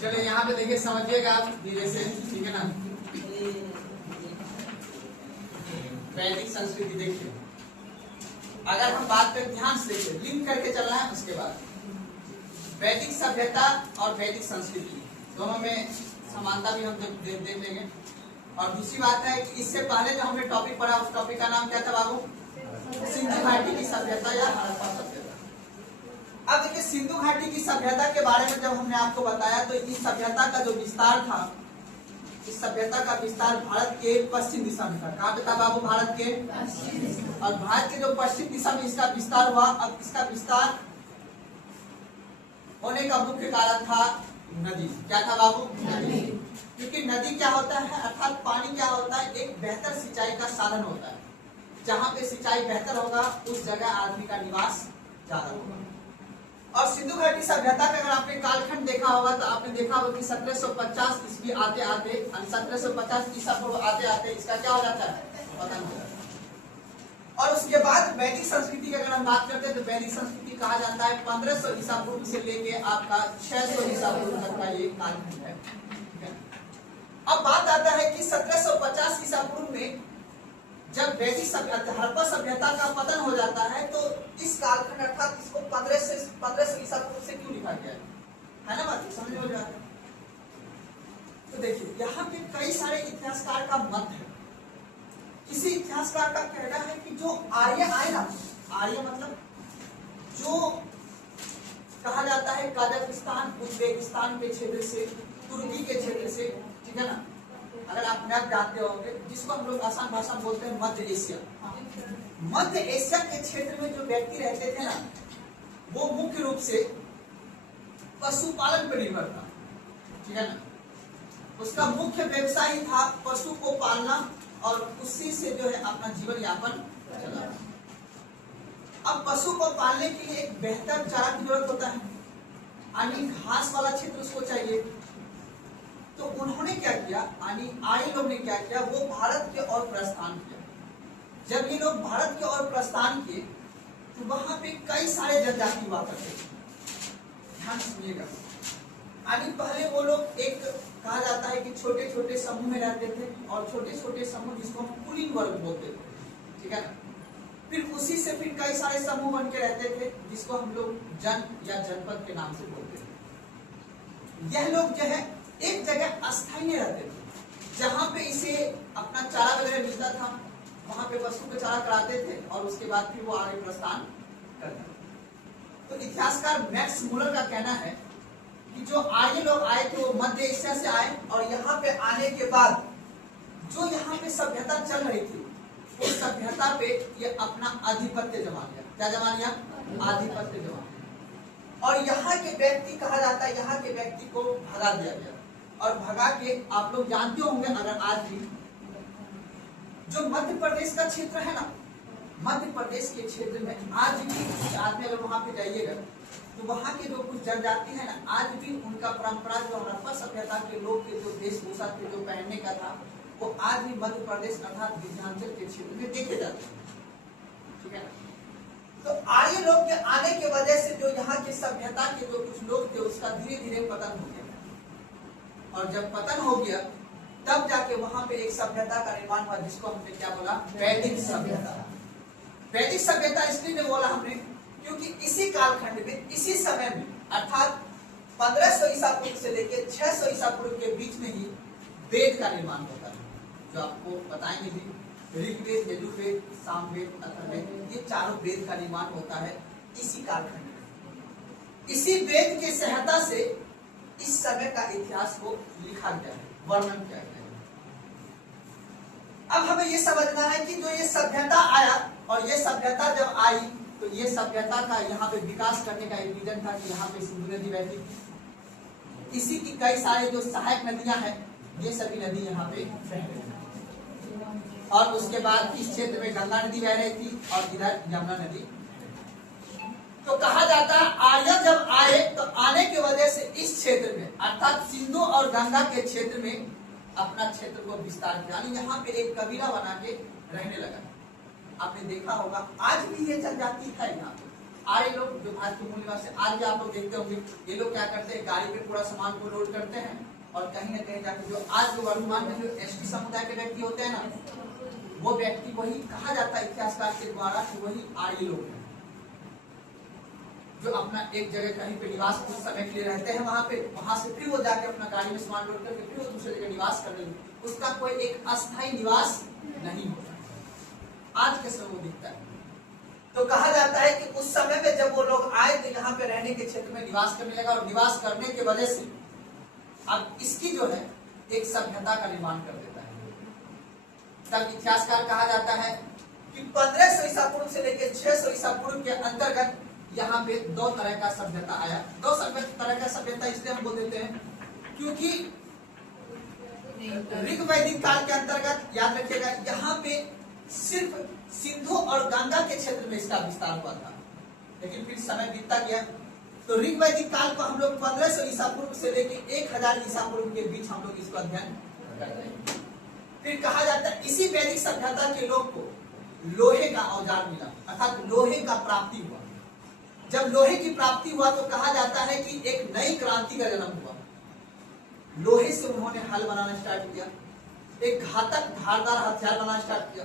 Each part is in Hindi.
चलो यहाँ पे देखिए, समझिएगा आप धीरे से, ठीक है ना। वैदिक संस्कृति देखिए, अगर हम बात करें ध्यान से देखिए, लिंक करके चलना है। उसके बाद वैदिक सभ्यता और वैदिक संस्कृति दोनों में समानता भी हम देख लेंगे। और दूसरी बात है कि इससे पहले जो हमने टॉपिक पढ़ा, उस टॉपिक का नाम क्या था बाबू? सिंधु घाटी की सभ्यता या हड़प्पा सभ्यता। अब देखिए, सिंधु घाटी की सभ्यता के बारे में जब हमने आपको बताया, तो इस सभ्यता का जो विस्तार था, इस सभ्यता का विस्तार भारत के पश्चिम दिशा में था। कहाँ पे था बाबू? भारत के पश्चिम। और भारत के जो पश्चिम दिशा में इसका विस्तार हुआ। अब इसका विस्तार होने का मुख्य कारण था नदी। क्या था बाबू? नदी। क्योंकि नदी क्या होता है, अर्थात पानी क्या होता है? एक बेहतर सिंचाई का साधन होता है। जहाँ पे सिंचाई बेहतर होगा, उस जगह आदमी का निवास ज्यादा होगा। और सिंधु घाटी सभ्यता का अगर आपने कालखंड देखा होगा, तो आपने देखा होगा कि 1750 ईस्वी आते आते, 1750 ईसा पूर्व आते आते इसका क्या हो जाता है? पतन हो जाता है। और उसके बाद वैदिक संस्कृति की अगर हम बात करते हैं, तो वैदिक संस्कृति कहा जाता है 1500 ईसा पूर्व से लेके आपका 600 ईसा पूर्व तक का ये कालखंड है। अब बात आता है कि 1750 ईसा पूर्व में जब वैदिक सभ्यता, हड़प्पा सभ्यता का पतन हो जाता है, तो इस कालखंड अर्थात इसको 1500 ईसा पूर्व से क्यों लिखा गया है ना? बात समझ में आ रहा है? तो देखिए, यहाँ पे कई सारे इतिहासकार का मत है। किसी इतिहासकार का कहना है कि जो आर्य आए ना, आर्य मतलब जो कहा जाता है कजाकिस्तान, उज्बेकिस्तान के क्षेत्र से, तुर्की के क्षेत्र से, ठीक है ना। अगर आप मैप जानते होंगे, जिसको हम लोग आसान भाषा में बोलते हैं मध्य एशिया। मध्य एशिया के क्षेत्र में जो व्यक्ति रहते थे ना, वो मुख्य रूप से पशुपालन पर निर्भर था, ठीक है ना। उसका मुख्य व्यवसाय था पशु को पालना, और उसी से जो है अपना जीवन यापन चला। अब पशु को पालने के लिए एक बेहतर चारा की जरूरत होता है, यानी घास वाला क्षेत्र उसको चाहिए। तो उन्होंने क्या किया, यानी आर्य लोग ने क्या किया, वो भारत की ओर प्रस्थान किया। जब ये लोग भारत की ओर प्रस्थान किए, तो वहां पे कई सारे जनजाति हुआ करते थे। ध्यान सुनिएगा, यानी पहले वो लोग एक कहा जाता है कि छोटे छोटे समूह में रहते थे, और छोटे छोटे समूह जिसको हम पुलिंग वर्ग बोलते थे, ठीक है ना। फिर उसी से फिर कई सारे समूह बन के रहते थे, जिसको हम लोग जन या जनपद के नाम से बोलते थे। यह लोग जो है एक जगह अस्थायी नहीं रहते थे, जहाँ पे इसे अपना चारा वगैरह मिलता था, वहां पे पशु को चारा कराते थे, और उसके बाद फिर वो आगे प्रस्थान करते थे। तो इतिहासकार मैक्स मुलर का कहना है कि जो आर्य लोग आए थे, वो मध्य एशिया से आए, और यहाँ पे आने के बाद जो यहाँ पे सभ्यता चल रही थी, उस सभ्यता पे ये अपना आधिपत्य जमा लिया। क्या जमा लिया? आधिपत्य जमा लिया। और यहाँ के व्यक्ति कहा जाता है, यहाँ के व्यक्ति को भगा दिया गया। और भगा के आप लोग जानते होंगे, अगर आज भी जो मध्य प्रदेश का क्षेत्र है ना, मध्य प्रदेश के क्षेत्र में आज भी आदमी अगर वहां पे जाइएगा, तो वहां के जो कुछ जनजाति है ना, आज भी उनका परंपरा जो हड़प्पा सभ्यता के लोग के जो वेशभूषा थे, जो पहनने का था, वो आज भी मध्य प्रदेश अर्थात विंध्याचल के क्षेत्र में देखे जाते हैं, ठीक है ना। तो आर्य लोग के आने की वजह से जो यहाँ की सभ्यता के जो कुछ लोग थे, उसका धीरे धीरे पतन हो गया। और जब पतन हो गया, तब जाके वहां पे एक सभ्यता का निर्माण हुआ, जिसको हमने क्या बोला? वैदिक सभ्यता। वैदिक सभ्यता इसलिए बोला हमने, क्योंकि इसी कालखंड में, इसी समय में, अर्थात 1500 ईसा पूर्व से लेकर 600 ईसा पूर्व के बीच में ही वेद का निर्माण होता है, जो आपको बताएंगे भी। ऋग्वेद, यजुर्वेद, सामवेद, अथर्ववेद, ये चारों वेद का निर्माण होता है इसी कालखंड में। इसी वेद की सहायता से इस समय का इतिहास को लिखा गया है, वर्णन किया गया है। अब हमें ये समझना है कि जो ये सभ्यता आया, और ये सभ्यता जब आई, तो ये सभ्यता का यहाँ पे विकास करने का एक रीजन था कि यहाँ पे सिंधु नदी बहती थी। इसी की कई सारे जो सहायक नदियां हैं, ये सभी नदी यहाँ पे बह रही थी। और उसके बाद इस क्षेत्र में गंगा नदी बह रही थी, और इधर यमुना नदी। तो कहा जाता है आर्य जब आए, तो आने की वजह से इस क्षेत्र में, अर्थात सिंधु और गंगा के क्षेत्र में अपना क्षेत्र को विस्तार किया, यानी यहाँ पे एक कबीला बना के रहने लगा। आपने देखा होगा आज भी ये जनजाति है यहाँ पे, आर्य लोग जो भारत के मूल निवासी आज आप लोग देखते होंगे, ये लोग क्या करते हैं, गाड़ी पे पूरा सामान को लोड करते हैं और कहीं ना कहीं जाकर जो आज जो वर्तमान में जो एसटी समुदाय के व्यक्ति होते हैं ना, वो व्यक्ति वही कहा जाता है इतिहासकार के द्वारा कि वही आर्य लोग हैं, जो अपना एक जगह कहीं पे निवास कुछ समय के लिए रहते हैं वहां से फिर वो जाके अपना गाड़ी में सामान लोड करके फिर वो दूसरे जगह निवास करने लगते, उसका कोई एक अस्थायी निवास नहीं होता। आज के समय वो दिखता है। तो कहा जाता है कि उस समय में जब वो लोग आए तो यहाँ पे रहने के क्षेत्र में निवास करने लगा और निवास करने की वजह से अब इसकी जो है एक सभ्यता का निर्माण कर देता है। तब इतिहासकार कहा जाता है कि 1500 ईसा पूर्व से लेकर 600 ईसा पूर्व के अंतर्गत यहाँ पे दो तरह का सभ्यता आया। दो तरह का सभ्यता इसलिए हम बोल देते हैं क्योंकि ऋग वैदिक काल के अंतर्गत याद रखिएगा यहाँ पे सिर्फ सिंधु और गंगा के क्षेत्र में इसका विस्तार हुआ था, लेकिन फिर समय बीतता गया तो ऋग वैदिक काल को हम लोग 1500 ईसा पूर्व से लेकर 1000 ईसा पूर्व के बीच हम लोग इसको अध्ययन करते हैं। फिर कहा जाता है इसी वैदिक सभ्यता के लोग को लोहे का औजार मिला, अर्थात लोहे का प्राप्ति हुआ। जब लोहे की प्राप्ति हुआ तो कहा जाता है कि एक नई क्रांति का जन्म हुआ। लोहे से उन्होंने हल बनाना स्टार्ट किया, एक घातक धारदार हथियार बनाना स्टार्ट किया,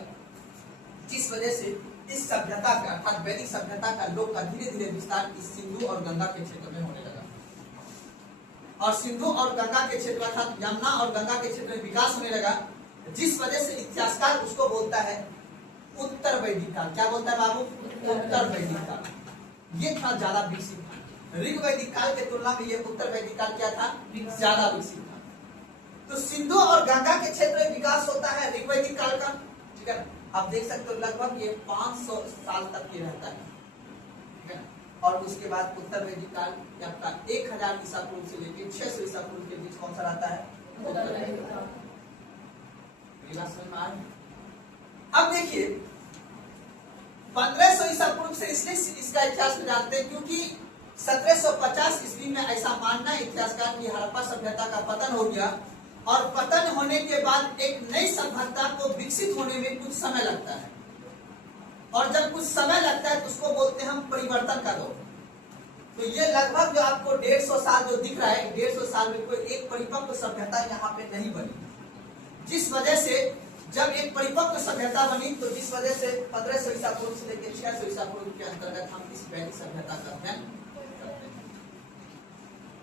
जिस वजह से इस सभ्यता का अर्थात वैदिक सभ्यता का लोग का धीरे धीरे विस्तार इस सिंधु और गंगा के क्षेत्र में होने लगा और सिंधु और गंगा के क्षेत्र अर्थात यमुना और गंगा के क्षेत्र में विकास होने लगा, जिस वजह से इतिहासकार उसको बोलता है उत्तर वैदिक काल। क्या बोलता है बाबू? उत्तर वैदिक काल। ये था ज्यादा विकसित था। ऋग वैदिक काल के तुलना में ये उत्तर वैदिक काल क्या था? ज्यादा विकसित था। तो सिंधु और गंगा के क्षेत्र में विकास होता है ऋग वैदिक काल का, ठीक है। आप देख सकते हो लगभग ये 500 साल तक ये रहता है, ठीक है। और उसके बाद उत्तर वैदिक काल आपका 1000 ईसा पूर्व से लेकर 600 ईसा पूर्व के बीच कौन सा रहता है? उत्तर वैदिक काल। अब देखिए 1500 ईसा पूर्व से इसलिए इसका इतिहास में जानते हैं क्योंकि 1750 ईस्वी में ऐसा मानना इतिहासकार की हड़प्पा सभ्यता का पतन हो गया और पतन होने के बाद एक नई सभ्यता को विकसित होने में कुछ समय लगता है और जब कुछ समय लगता है तो उसको बोलते हैं हम परिवर्तन का दौर। तो ये लगभग जो आपको 150 साल जो दिख रहा है, 150 साल में कोई एक परिपक्व सभ्यता यहाँ पे नहीं बनी, जिस वजह से जब एक परिपक्व सभ्यता बनी तो जिस वजह से 1500 ईसा पूर्व से लेकर 600 ईसा पूर्व के अंतर्गत हम इस वैदिक सभ्यता का अध्ययन करते हैं।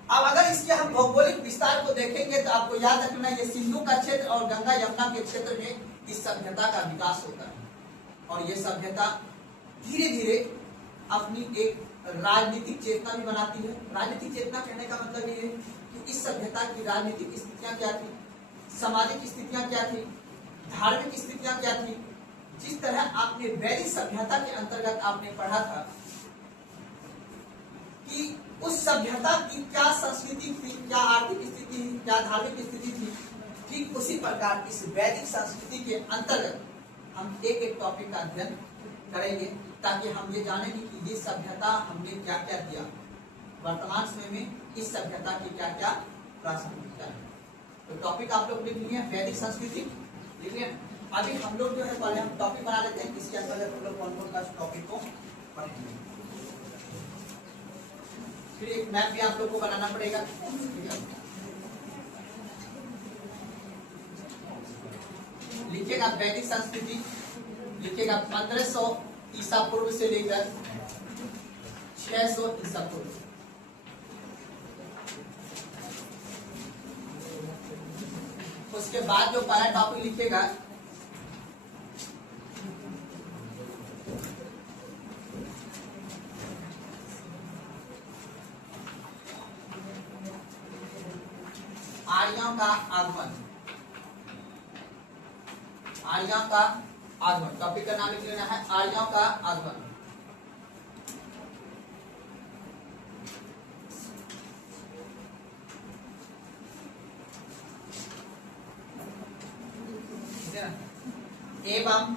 अब अगर इसके हम भौगोलिक विस्तार को देखेंगे तो आपको याद रखना ये सिंधु का क्षेत्र और गंगा यमुना के क्षेत्र में इस सभ्यता का विकास होता है और ये सभ्यता धीरे धीरे अपनी एक राजनीतिक चेतना भी बनाती है। राजनीतिक चेतना कहने का मतलब ये है कि इस सभ्यता की राजनीतिक स्थितियां क्या थी, सामाजिक स्थितियां क्या थी, धार्मिक स्थितियां क्या थी। जिस तरह आपने वैदिक सभ्यता के अंतर्गत आपने पढ़ा था कि उस सभ्यता की क्या संस्कृति थी, क्या आर्थिक स्थिति थी, क्या धार्मिक स्थिति थी, ठीक उसी प्रकार इस वैदिक संस्कृति के अंतर्गत हम एक एक टॉपिक का अध्ययन करेंगे ताकि हम ये जानेंगे कि ये सभ्यता हमने क्या क्या किया, वर्तमान समय में इस सभ्यता की क्या क्या प्रासंगिकता है। तो टॉपिक आप लोग लिख लिए वैदिक संस्कृति, लिख लिए। अभी हम लोग जो है पहले हम टॉपिक बना लेते हैं, इसके अंतर्गत हम लोग कौन कौन सा टॉपिक को पढ़ेंगे। फिर एक मैप भी आप लोग को बनाना पड़ेगा, लिखिएगा वैदिक संस्कृति, लिखिएगा 1500 ईसा पूर्व से लेकर 600 ईसा पूर्व। उसके बाद जो पहला टॉपिक लिखिएगा आर्यों का आगमन। आर्यों का आगमन टॉपिक का नाम लिख लेना है, आर्यों का आगमन। एवं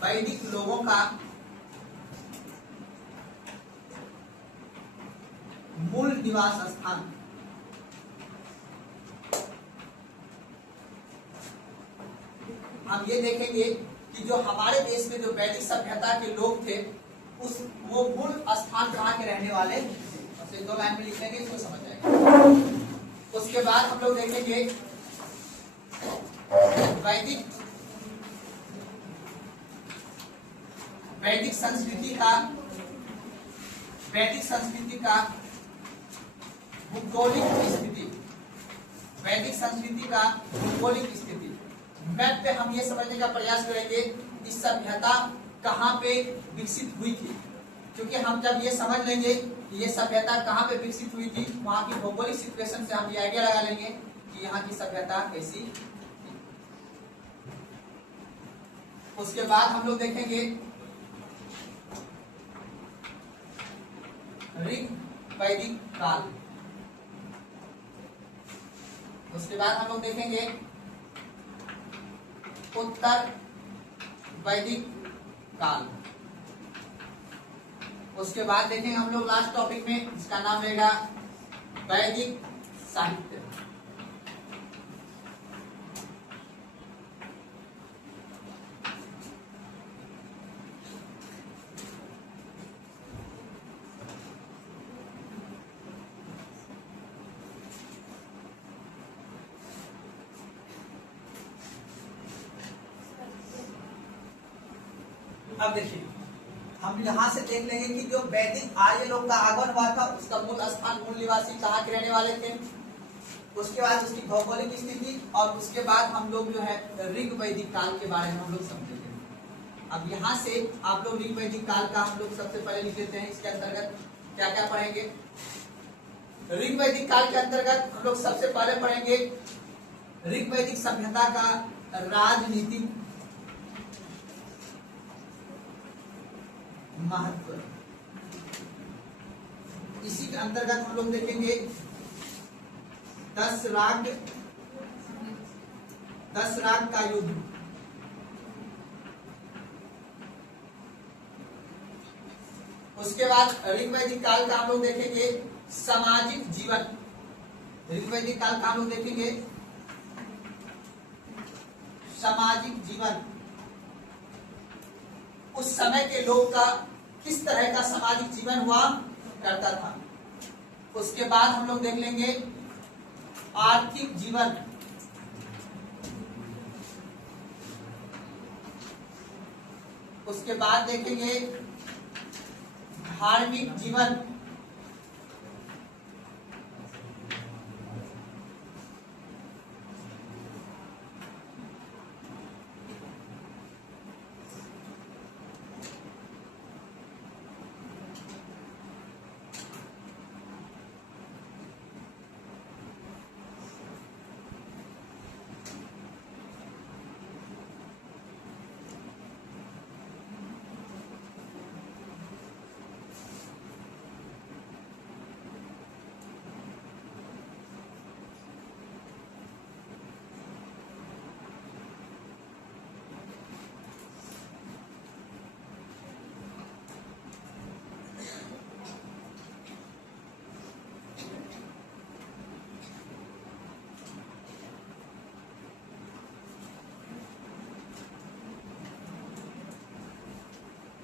वैदिक लोगों का मूल निवास स्थान। हम ये देखेंगे कि जो हमारे देश में जो वैदिक सभ्यता के लोग थे वो मूल स्थान कहाँ के रहने वाले, बस 2 लाइन में लिख लेंगे, इसको समझ जाएंगे। उसके बाद हम लोग देखेंगे वैदिक संस्कृति का भौगोलिक स्थिति, वैदिक संस्कृति का भौगोलिक स्थिति। मैप पे हम ये समझने का प्रयास करेंगे इस सभ्यता कहाँ पे विकसित हुई थी, क्योंकि हम जब ये समझ लेंगे कि ये सभ्यता कहाँ पे विकसित हुई थी, वहाँ की भौगोलिक सिचुएशन से हम ये आइडिया लगा लेंगे कि यहाँ की सभ्यता कैसी थी। उसके बाद हम लोग देखेंगे ऋग वैदिक काल। उसके बाद हम लोग देखेंगे उत्तर वैदिक काल। उसके बाद देखेंगे हम लोग लास्ट टॉपिक में, जिसका नाम रहेगा वैदिक साहित्य। अब देखिए हम यहाँ से देख लेंगे कि जो वैदिक आर्य लोग का आगमन हुआ था उसका मूल स्थान, मूल निवासी कहाँ के रहने वाले थे, उसके बाद उसकी भौगोलिक स्थिति, और उसके बाद हम लोग जो है ऋग वैदिक काल के बारे में हम लोग समझेंगे। अब यहाँ से आप लोग ऋग वैदिक काल का हम लोग सबसे पहले लिख लेते हैं। इसके अंतर्गत क्या क्या पढ़ेंगे? ऋग वैदिक काल के अंतर्गत हम लोग सबसे पहले पढ़ेंगे ऋग वैदिक सभ्यता का राजनीतिक महत्व। इसी के अंतर्गत हम लोग देखेंगे 10 राग का युद्ध। उसके बाद ऋग वैदिक काल का हम लोग देखेंगे सामाजिक जीवन। ऋग वैदिक काल का हम लोग देखेंगे सामाजिक जीवन। उस समय के लोग का किस तरह का सामाजिक जीवन हुआ करता था। उसके बाद हम लोग देख लेंगे आर्थिक जीवन। उसके बाद देखेंगे धार्मिक जीवन।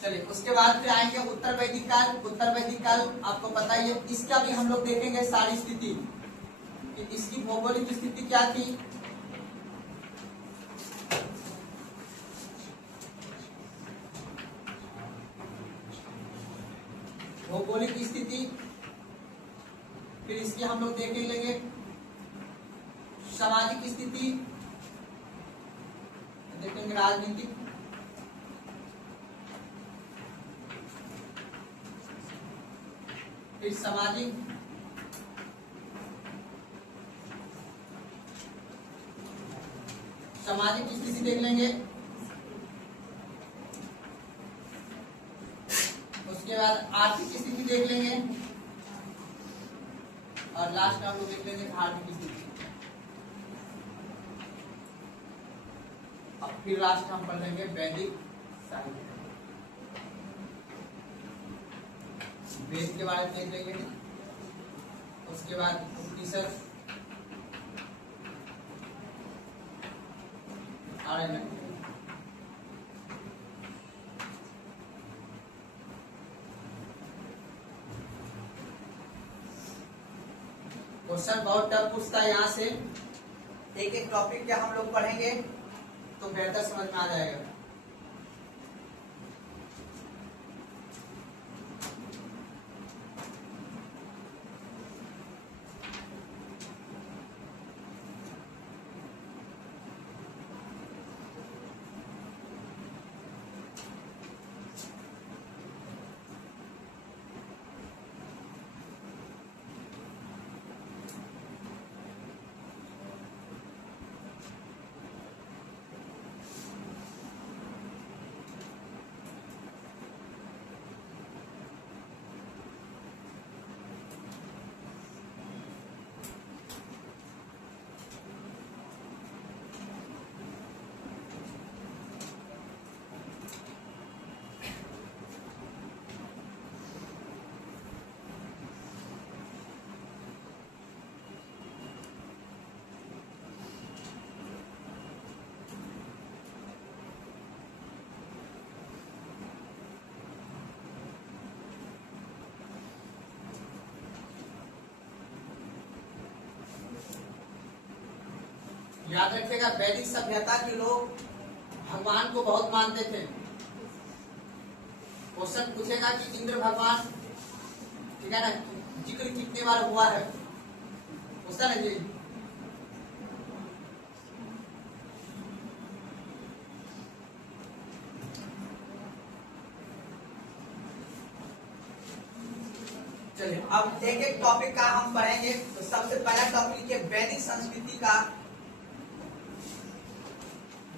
चलिए उसके बाद फिर आएंगे उत्तर वैदिक काल। उत्तर वैदिक काल आपको पता ही है, इसका भी हम लोग देखेंगे सारी स्थिति कि इसकी भौगोलिक स्थिति क्या थी, भौगोलिक स्थिति। फिर इसकी हम लोग देख लेंगे सामाजिक स्थिति, देखेंगे राजनीतिक, फिर सामाजिक, सामाजिक स्थिति देख लेंगे। उसके बाद आर्थिक स्थिति देख लेंगे और लास्ट में हम लोग देख लेंगे धार्मिक स्थिति। और फिर लास्ट में हम पढ़ लेंगे वैदिक साहित्य, वेद के बारे में देख लेंगे। उसके बाद उपनिषद, आर्य, क्वेश्चन बहुत टफ पूछता है। यहाँ से एक एक टॉपिक क्या हम लोग पढ़ेंगे तो बेहतर समझ में आ जाएगा। याद रखिएगा, वैदिक सभ्यता के लोग भगवान को बहुत मानते थे। क्वेश्चन पूछेगा कि इंद्र भगवान, ठीक है ना, जिक्र कितने बार हुआ है, पूछता ना जी। चलिए अब एक एक टॉपिक का हम पढ़ेंगे। तो सबसे पहला टॉपिक लिखिए वैदिक संस्कृति का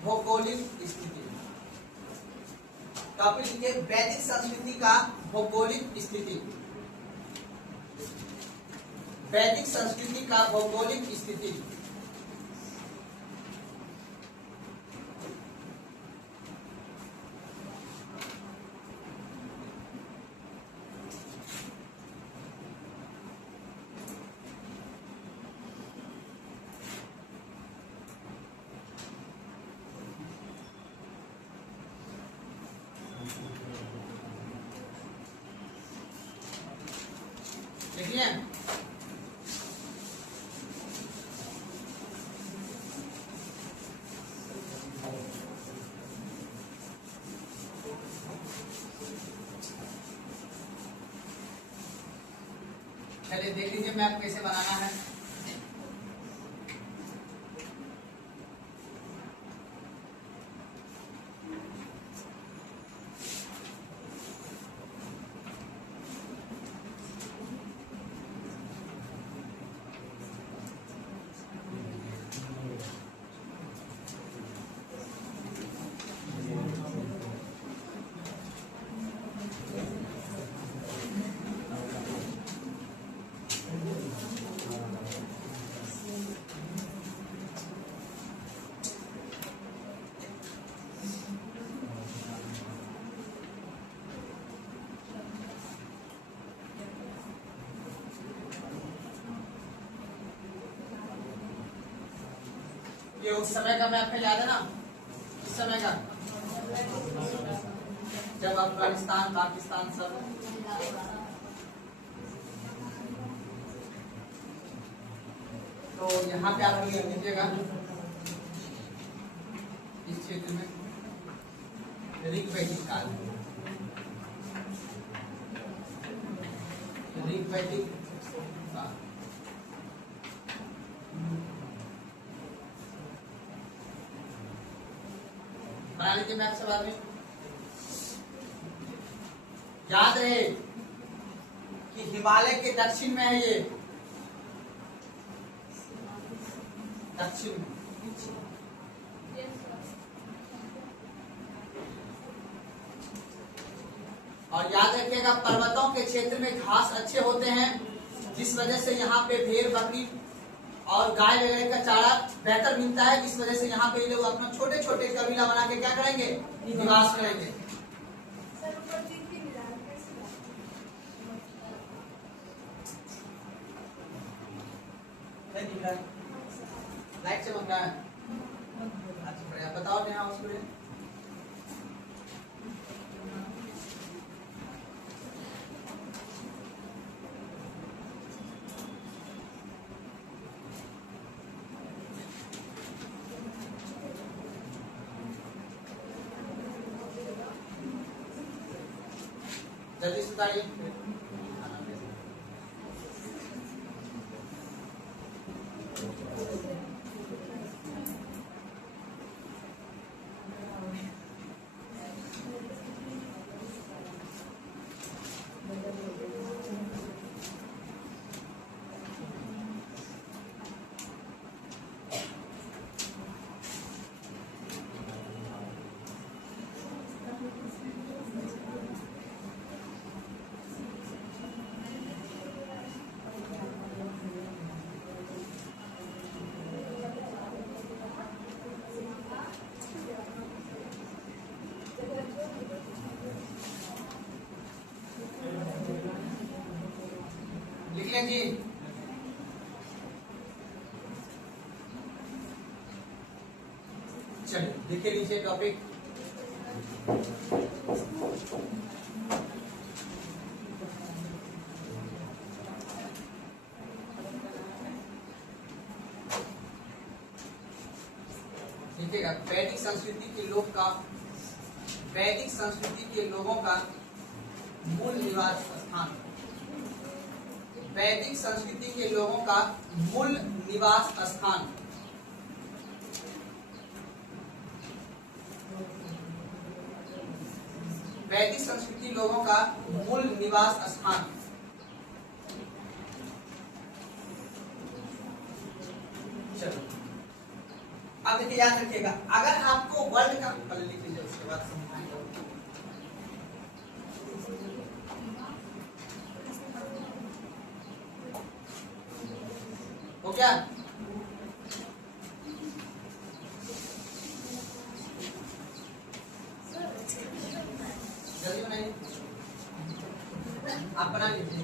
भौगोलिक स्थिति। टॉपिक लिखिए वैदिक संस्कृति का भौगोलिक स्थिति। वैदिक संस्कृति का भौगोलिक स्थिति। देखिए चलिए देख लीजिए मैप कैसे बनाना है। ये उस समय का मैप है, याद है ना, इस समय का, जब अफगानिस्तान पाकिस्तान सब। तो यहाँ पे आप लिख लीजिएगा इस क्षेत्र में ऋग्वैदिक काल, ऋग्वैदिक काल। बना लीजिए मैप सब आदमी। याद रहे कि हिमालय के दक्षिण में है ये, दक्षिण में। और याद रखिएगा पर्वतों के क्षेत्र में घास अच्छे होते हैं, जिस वजह से यहाँ पे भेड़ बकरी और गाय वगैरह का चारा बेहतर मिलता है, जिस वजह से यहाँ पे लोग अपना छोटे छोटे कबीला बना के क्या करेंगे, निवास करेंगे। लाइट चमक रहा है, अच्छा बढ़िया। बताओ यहाँ उसमें जल्दी सुधारिए। लिख लें जी। चलिए लिखे लीजिए टॉपिक। देखिएगा, वैदिक संस्कृति के लोगों का मूल निवास स्थान। वैदिक संस्कृति के लोगों का मूल निवास स्थान। वैदिक संस्कृति लोगों का मूल निवास स्थान। चलो अब देखिए, याद रखिएगा, अगर आपको वर्ल्ड का पहले लिख लीजिए, उसके बाद समझाएंगे। हो क्या? जल्दी बनाइए, आप बना लीजिए।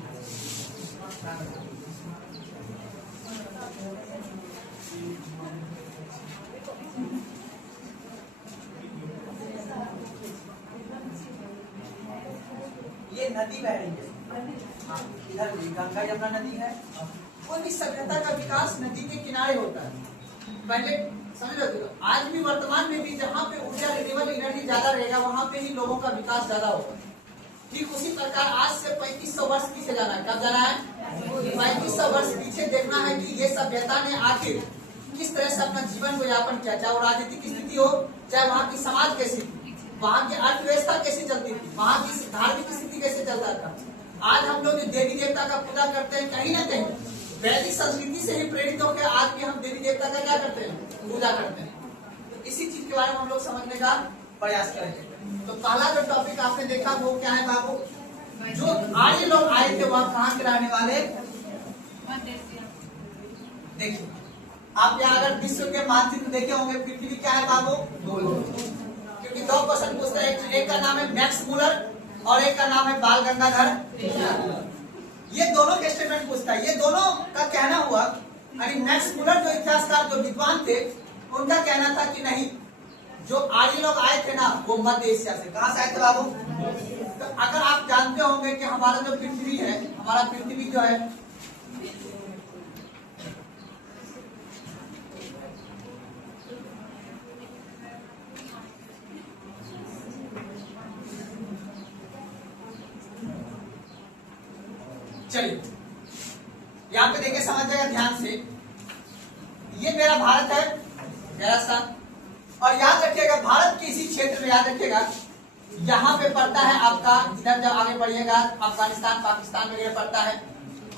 ये नदी बह रही है, इधर गंगा यमुना नदी है। कोई भी सभ्यता का विकास नदी के किनारे होता है। पहले समझ रहे हो, आज भी वर्तमान में भी जहाँ पे ऊर्जा रिन्यूएबल एनर्जी ज्यादा रहेगा वहाँ पे ही लोगों का विकास ज्यादा होगा। ठीक उसी प्रकार आज से 3500 वर्ष पीछे जाना है। कब जाना है? 3500 वर्ष पीछे देखना है कि ये सभ्यता ने आखिर किस तरह से अपना जीवन को यापन किया, चाहे वो राजनीतिक स्थिति हो, चाहे वहाँ की समाज कैसी थी, वहाँ की अर्थव्यवस्था कैसी चलती थी, वहाँ की धार्मिक स्थिति कैसे चलता था। आज हम लोग जो देवी देवता का पूजा करते हैं, कहीं ना कहीं वैदिक संस्कृति से ही प्रेरित होकर आज भी हम देवी देवता का क्या करते हैं? पूजा करते हैं। तो इसी चीज के बारे में हम लोग समझने का प्रयास करेंगे। तो पहला जो टॉपिक आपने देखा वो क्या है बाबू? जो आर्य लोग आए थे वह कहाँ के रहने वाले? देखिए, आप यहाँ अगर विश्व के मानचित्र देखे होंगे, पृथ्वी क्या है बाबू? गोल। क्योंकि 2 क्वेश्चन पूछता है, एक का नाम है मैक्स मूलर और एक का नाम है बाल गंगाधर। ये दोनों के स्टेटमेंट पूछता है। ये दोनों का कहना हुआ, यानी मैक्स मूलर जो इतिहासकार जो विद्वान थे, उनका कहना था कि नहीं, जो आर्य लोग आए थे ना वो मध्य एशिया से। कहाँ से आए थे बाबू? तो अगर आप जानते होंगे कि हमारा जो पृथ्वी है, हमारा पृथ्वी जो है चलिए यहाँ पे देखिए, समझ जाएगा ध्यान से। ये मेरा भारत है, मेरा सा, और याद रखिएगा भारत के इसी क्षेत्र में, याद रखिएगा यहाँ पे पड़ता है आपका, इधर जब आगे बढ़िएगा अफगानिस्तान पाकिस्तान वगैरह पड़ता है,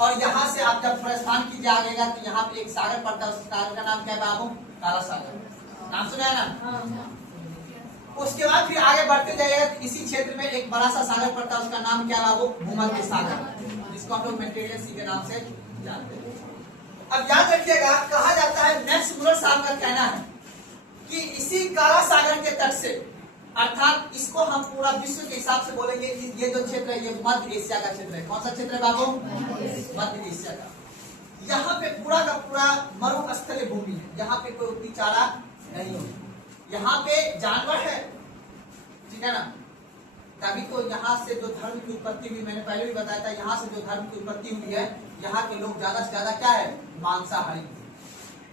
और यहाँ से आप जब प्रस्थान कीजिए आगेगा तो यहाँ पे एक सागर पड़ता है। उस सागर का नाम क्या है बाबू? काला सागर। नाम सुना है ना? उसके बाद फिर आगे बढ़ते जाइएगा तो इसी क्षेत्र में एक बड़ा सा सागर पड़ता है, उसका नाम क्या बाबू? भूमध्य सागर, जिसको हम लोग मेडिटेरियन सी के नाम से जानते हैं। अब याद रखिएगा, कहा जाता है, मैक्स मूलर साहब का कहना है कि इसी काला सागर के तट से, अर्थात इसको हम पूरा विश्व के हिसाब से बोलेंगे, ये जो क्षेत्र है ये मध्य एशिया का क्षेत्र है। कौन सा क्षेत्र है बाबू? मध्य एशिया का। यहाँ पे पूरा का पूरा मरुस्थलीय भूमि है, यहाँ पे कोई उतनी चारा नहीं होगी, यहाँ पे जानवर है, ठीक है ना। तभी तो यहाँ से जो धर्म की उत्पत्ति हुई, मैंने पहले भी बताया था, यहाँ से जो धर्म की उत्पत्ति हुई है, यहाँ के लोग ज्यादा से ज्यादा क्या है? मांसाहारी।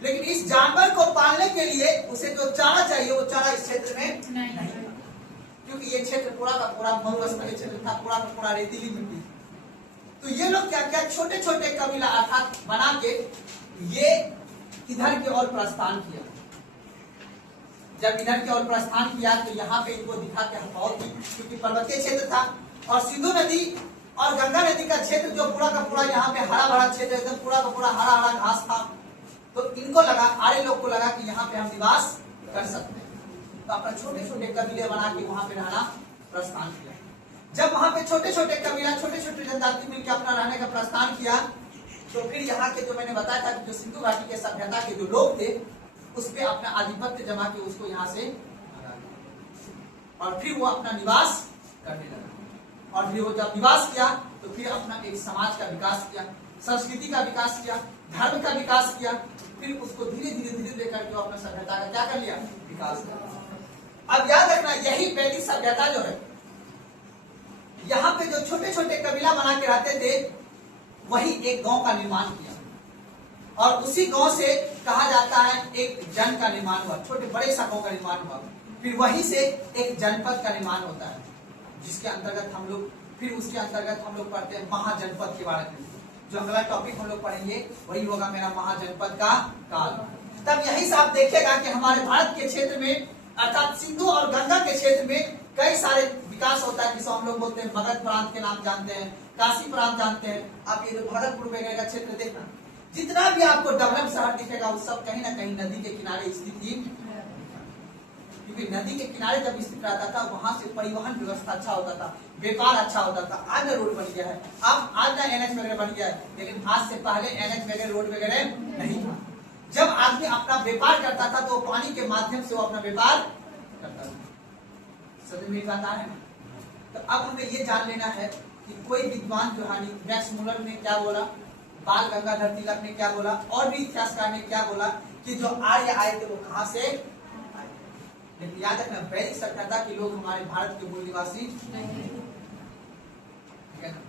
लेकिन इस जानवर को पालने के लिए उसे जो चारा चाहिए वो चारा इस क्षेत्र में नहीं, क्योंकि ये क्षेत्र पूरा का पूरा मरुस्थलीय क्षेत्र था, पूरा का पूरा रेतीली मिट्टी। तो ये लोग क्या क्या छोटे छोटे कबीला अर्थात बना के ये इधर की ओर प्रस्थान किया। जब इधर की ओर प्रस्थान किया तो यहाँ पे इनको दिखा के हथौड़ की, क्योंकि पर्वतीय क्षेत्र था और सिंधु नदी और गंगा नदी का क्षेत्र जो पूरा का पूरा यहाँ पे हरा भरा क्षेत्र, एकदम पूरा का पूरा हरा हरा घास था। तो इनको लगा, आर्य लोग को लगा कि यहाँ पे हम निवास कर सकते हैं, तो अपना छोटे छोटे कबीले बना के वहां पे रहना प्रस्थान किया। जब वहां पे छोटे छोटे कबीला, छोटे छोटे जनजाति मिलकर अपना रहने का प्रस्थान किया, तो फिर यहाँ के जो मैंने बताया था जो सिंधु घाटी के सभ्यता के जो लोग थे उस पे अपना आधिपत्य जमा के उसको यहाँ से भगा दिया और फिर वो अपना निवास करने लगा। और फिर वो जब निवास किया तो फिर अपना एक समाज का विकास किया, संस्कृति का विकास किया, धर्म का विकास किया, फिर उसको धीरे धीरे धीरे धीरे करके अपना सभ्यता का क्या कर लिया, विकास कर। अब याद रखना यही वैदिक सभ्यता जो है, यहाँ पे जो छोटे छोटे कबीला बना के रहते थे वही एक गांव का निर्माण किया और उसी गांव से कहा जाता है एक जन का निर्माण हुआ, छोटे बड़े सा गांव का निर्माण हुआ। फिर वहीं से एक जनपद का निर्माण होता है जिसके अंतर्गत हम लोग, फिर उसके अंतर्गत हम लोग पढ़ते हैं महाजनपद के बारे में। जो अगला टॉपिक हम लोग पढ़ेंगे वही होगा मेरा महाजनपद का काल। तब यही से आप देखिएगा कि हमारे भारत के क्षेत्र में अर्थात सिंधु और गंगा के क्षेत्र में कई सारे विकास होता है, जिसे हम लोग बोलते हैं मगध प्रांत के नाम जानते हैं, काशी प्रांत जानते हैं। आप ये जो भागलपुर वगैरह का क्षेत्र देखना, जितना भी आपको डेवलप शहर दिखेगा वो सब कहीं ना कहीं नदी के किनारे स्थित ही, क्योंकि नदी के किनारे जब स्थित रहता था वहां से परिवहन व्यवस्था अच्छा होता था, व्यापार अच्छा होता था। आज रोड बन गया है, अब आज ना एनएच वगैरह बन गया है, लेकिन आज से पहले एनएच वगैरह रोड वगैरह नहीं था। जब आदमी अपना व्यापार करता था तो पानी के माध्यम से वो अपना व्यापार करता था। समझ में आता है ना? तो अब हमें ये जान लेना है कि कोई विद्वान जो है मैक्स मुलर ने क्या बोला, बाल गंगाधर तिलक ने क्या बोला, और भी इतिहासकार ने क्या बोला कि जो आर्य आए थे वो कहां से आए। लेकिन याद रखना वैदिक सभ्यता के लोग हमारे भारत के मूल निवासी नहीं, ठीक है ना?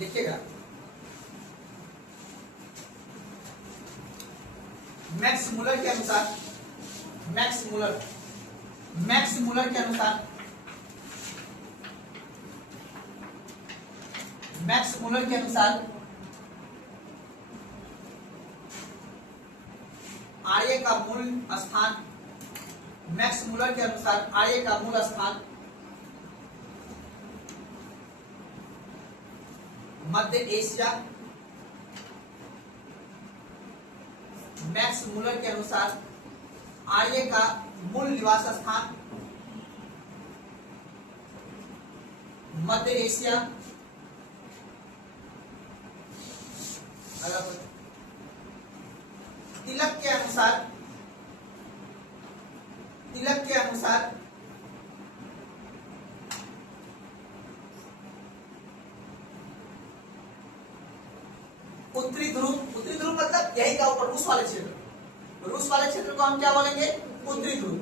लिखिएगा मैक्स मुलर के अनुसार, मैक्स मुलर के अनुसार, मैक्स मुलर के अनुसार आर्य का मूल स्थान, मैक्स मुलर के अनुसार आर्य का मूल स्थान मध्य एशिया। मैक्स मुलर के अनुसार आर्य का मूल निवास स्थान मध्य एशिया। तिलक के अनुसार, तिलक के अनुसार उत्तरी ध्रुव, उत्तरी ध्रुव मतलब यही का ऊपर रूस वाले क्षेत्र, रूस वाले क्षेत्र को हम क्या बोलेंगे, उत्तरी ध्रुव।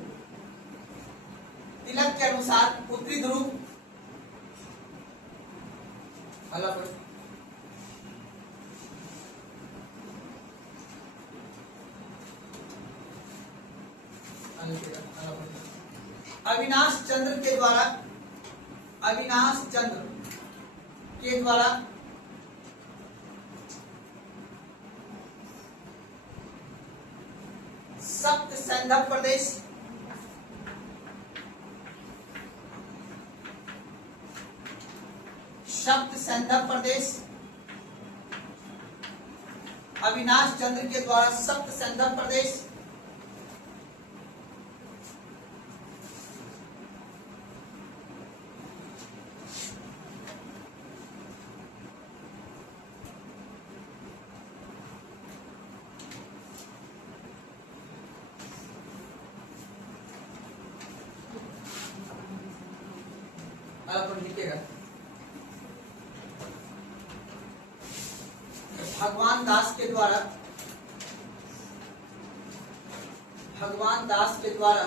तिलक के अनुसार उत्तरी ध्रुव, अविनाश चंद्र के द्वारा, अविनाश चंद्र के द्वारा सप्त सैंधव प्रदेश, सप्त सैंधव प्रदेश, अविनाश चंद्र के द्वारा सप्त सैंधव प्रदेश लिखेगा। भगवान दास के द्वारा, भगवान दास के द्वारा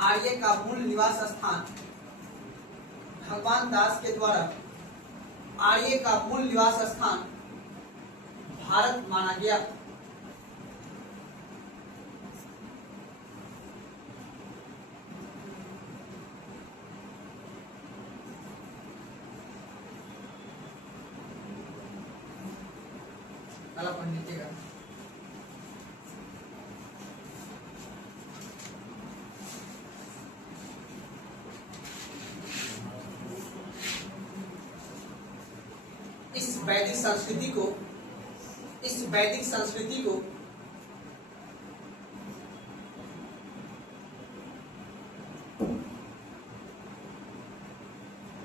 आर्य का मूल निवास स्थान, भगवान दास के द्वारा आर्य का मूल निवास स्थान भारत माना गया। काला पढ़ लीजिएगा। इस वैदिक संस्कृति को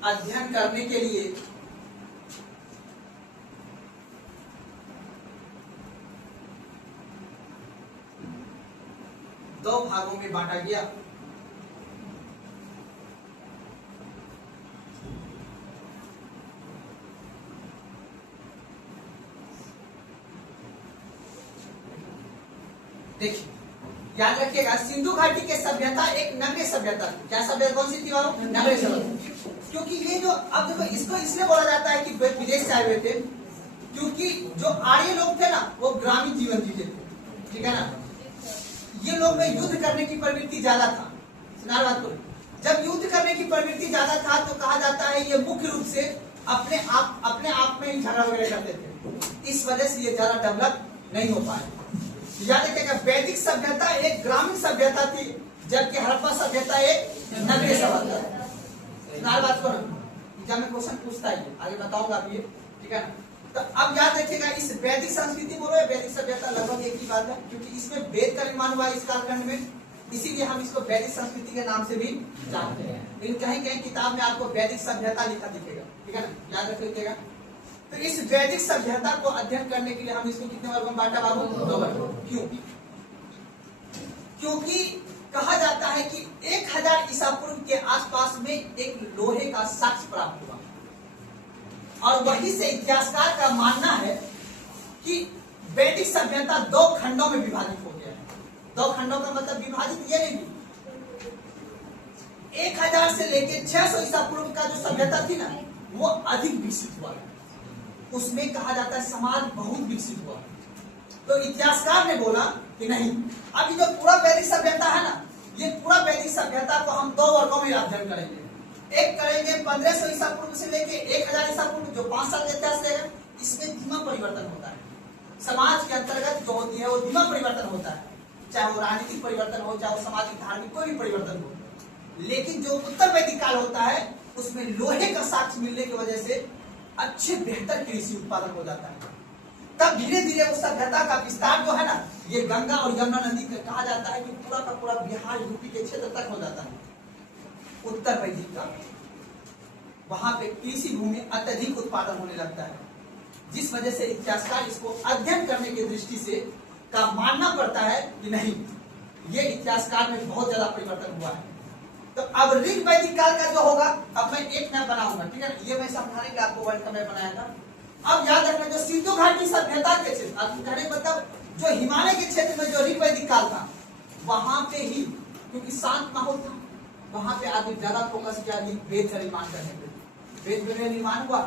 अध्ययन करने के लिए दो भागों में बांटा गया। देखिए, याद रखिएगा, सिंधु घाटी के सभ्यता एक नगरीय सभ्यता थी। क्या सभ्यता कौन सी थी बाबू? नगरीय सभ्यता। क्योंकि ये जो अब देखो, इसको इसलिए बोला जाता है कि विदेश से आए हुए थे, क्योंकि जो आर्य लोग थे ना, वो ग्रामीण जीवन जीते थे, ठीक है ना। ये लोग में युद्ध करने की प्रवृत्ति ज्यादा था। सुना बात को, जब युद्ध करने की प्रवृत्ति ज्यादा था तो कहा जाता है ये मुख्य रूप से अपने आप में ही झगड़ा वगैरह करते थे। इस वजह से ये ज्यादा डेवलप नहीं हो पाए। याद रखिएगा, वैदिक सभ्यता एक ग्रामीण सभ्यता थी, जबकि हड़प्पा सभ्यता एक नगरीय सभ्यता थी। बात को जब मैं क्वेश्चन पूछता ही आगे बताऊंगा अभी, ठीक है ना। तो अब याद रखिएगा, इस वैदिक संस्कृति बोलो या वैदिक सभ्यता लगभग एक ही बात है, क्योंकि इसमें वेद का निर्माण हुआ इस कालखंड में, इसीलिए हम इसको वैदिक संस्कृति के नाम से भी जानते हैं। लेकिन कहीं कहीं किताब में आपको वैदिक सभ्यता लिखा दिखेगा, ठीक है ना, याद रखिएगा। तो इस वैदिक सभ्यता को अध्ययन करने के लिए हम इसको कितने वर्गों में बांटा बाबू? 2 वर्गों। क्यों? क्योंकि कहा जाता है कि 1000 ईसा पूर्व के आसपास में एक लोहे का साक्ष्य प्राप्त हुआ, और वहीं से इतिहासकार का मानना है कि वैदिक सभ्यता 2 खंडों में विभाजित हो गया है। 2 खंडों का मतलब विभाजित ये नहीं, 1000 से लेके 600 ईसा पूर्व का जो सभ्यता थी ना, वो अधिक विकसित हुआ है। उसमें कहा जाता है समाज बहुत विकसित हुआ। तो इतिहासकार ने बोला कि नहीं, अभी जो पूरा वैदिक सभ्यता है ना, ये पूरा वैदिक सभ्यता को हम 2 वर्गों में अध्ययन करेंगे। एक करेंगे 1500 ईसा पूर्व से लेके 1000 ईसा पूर्व, जो 5 साल का इतिहास रहेगा। इसमें धीमा परिवर्तन होता है, समाज के अंतर्गत जो होती है वो धीमा परिवर्तन होता है, चाहे वो राजनीतिक परिवर्तन हो, चाहे वो सामाजिक धार्मिक कोई भी परिवर्तन हो। लेकिन जो उत्तर वैदिक काल होता है, उसमें लोहे का साक्ष्य मिलने की वजह से अच्छे बेहतर कृषि उत्पादन हो जाता है। तब धीरे धीरे उस सभ्यता का विस्तार जो है ना, ये गंगा और यमुना नदी का कहा जाता है कि पूरा का पूरा बिहार यूपी के क्षेत्र तक हो जाता है। उत्तर वैदिक का वहां पे कृषि भूमि अत्यधिक उत्पादन होने लगता है, जिस वजह से इतिहासकार इसको अध्ययन करने की दृष्टि से का मानना पड़ता है कि नहीं, ये इतिहासकार में बहुत ज्यादा परिवर्तन हुआ है। तो अब ऋग वैदिक काल का जो होगा, अब मैं एक मैप बनाऊंगा, ठीक है ना, ये मैं समझाने के आपको वर्ल्ड का मैप बनाया था। अब याद रखना, जो सिंधु घाटी सभ्यता के क्षेत्र, मतलब जो हिमालय के क्षेत्र में जो ऋग वैदिक काल था, वहां पे ही क्योंकि शांत माहौल था, वहां पे आदमी ज्यादा फोकस किया वेद का निर्माण करने पे। वेद वगैरह निर्माण हुआ,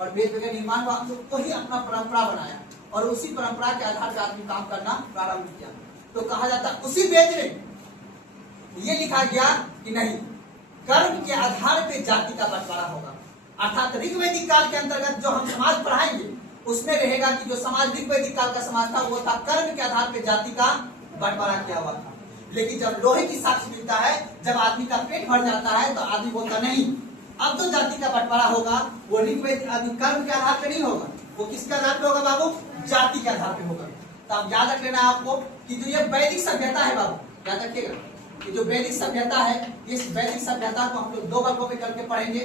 और वेद वगैरह निर्माण हुआ तो वही अपना परंपरा बनाया, और उसी परंपरा के आधार पर आदमी काम करना प्रारंभ किया। तो कहा जाता है उसी वेद में ये लिखा गया कि नहीं, कर्म के आधार पे जाति का बंटवारा होगा। अर्थात ऋग्वैदिक काल के अंतर्गत जो हम समाज पढ़ाएंगे, उसमें रहेगा कि जो समाज ऋग्वैदिक काल का समाज था, वो था कर्म के आधार पे जाति का बंटवारा किया हुआ था। लेकिन जब लोहे की साक्ष्य मिलता है, जब आदमी का पेट भर जाता है, तो आदमी बोलता नहीं, अब तो जाति का बंटवारा होगा, वो ऋग्वैदिक कर्म के आधार पे नहीं होगा, वो किसके आधार पे होगा बाबू? जाति के आधार पे होगा। तो आप याद रख लेना आपको कि जो ये वैदिक सभ्यता है बाबू, याद रखिएगा, ये जो वैदिक सभ्यता है, इस वैदिक सभ्यता को हम लोग 2 वर्गों में करके पढ़ेंगे।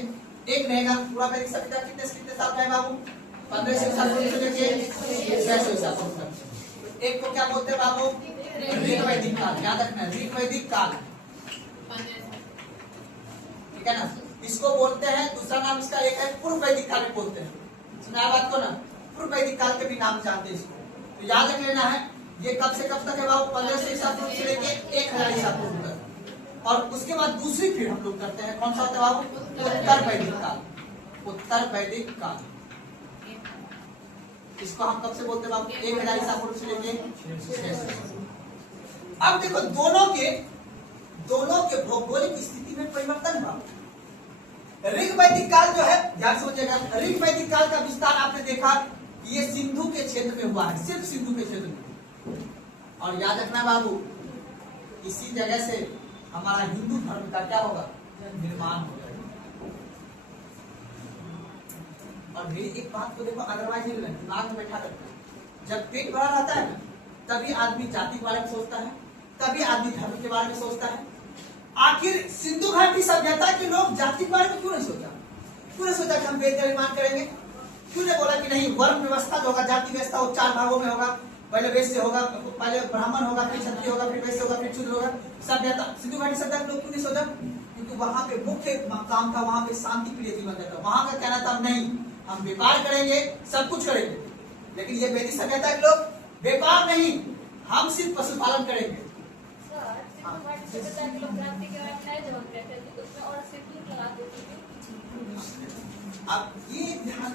एक रहेगा पूरा वैदिक सभ्यता कितने साल का है बाबू? 1500 ईसा पूर्व से लेके 600 ईसा पूर्व तक। एक को क्या बोलते हैं बाबू? ऋग वैदिक काल। याद रखना, ऋग वैदिक काल, ठीक है ना, इसको बोलते हैं। दूसरा नाम इसका एक है पूर्व वैदिक काल बोलते हैं। सुना बात को ना, पूर्व वैदिक काल के भी नाम जानते हैं इसको। तो याद रख लेना है, ये कब से कब तक है बाबू? 1500 ईसा पूर्व से लेके 1000 ईसा पूर्व तक। और उसके बाद दूसरी फिर हम लोग करते हैं, कौन सा होता है बाबू? उत्तर वैदिक काल। उत्तर वैदिक काल, इसको हम कब से बोलते हैं बाबू? 1000 ईसा पूर्व से लेके 600। अब देखो, दोनों के भौगोलिक स्थिति में परिवर्तन हुआ। ऋग वैदिक काल जो है, ध्यान समझिएगा, ऋग वैदिक काल का विस्तार आपने देखा कि ये सिंधु के क्षेत्र में हुआ है, सिर्फ सिंधु के क्षेत्र में। और याद रखना बाबू, इसी जगह से हमारा हिंदू धर्म का क्या होगा, निर्माण हो जाएगा। और मेरी एक बात को देखो, अदरवाइज दिमाग में बैठा करते हैं, जब पेट भरा रहता है ना, तभी आदमी जाति के बारे में सोचता है, तभी आदमी धर्म के बारे में सोचता है। आखिर सिंधु घाटी सभ्यता के लोग जाति के बारे में क्यों नहीं सोचा? क्यों नहीं सोचा कि हम वेद का निर्माण करेंगे? क्यों नहीं बोला कि नहीं वर्ण व्यवस्था जो होगा, जाति व्यवस्था वो 4 भागों में होगा, पहले वैश्य होगा, पहले ब्राह्मण होगा, फिर क्षत्रिय होगा, फिर वैश्य होगा, फिर शूद्र होगा। सभ्यता सिंधु घाटी सभ्यता के लोग क्यों नहीं सोचा? क्योंकि वहां पे मुख्य काम था, वहां पे शांति प्रिय जीवन था। वहां का कहना था नहीं, हम व्यापार करेंगे, सब कुछ करेंगे। लेकिन ये वैदिक सभ्यता के लोग व्यापार नहीं, हम सिर्फ पशुपालन करेंगे। अब ये ध्यान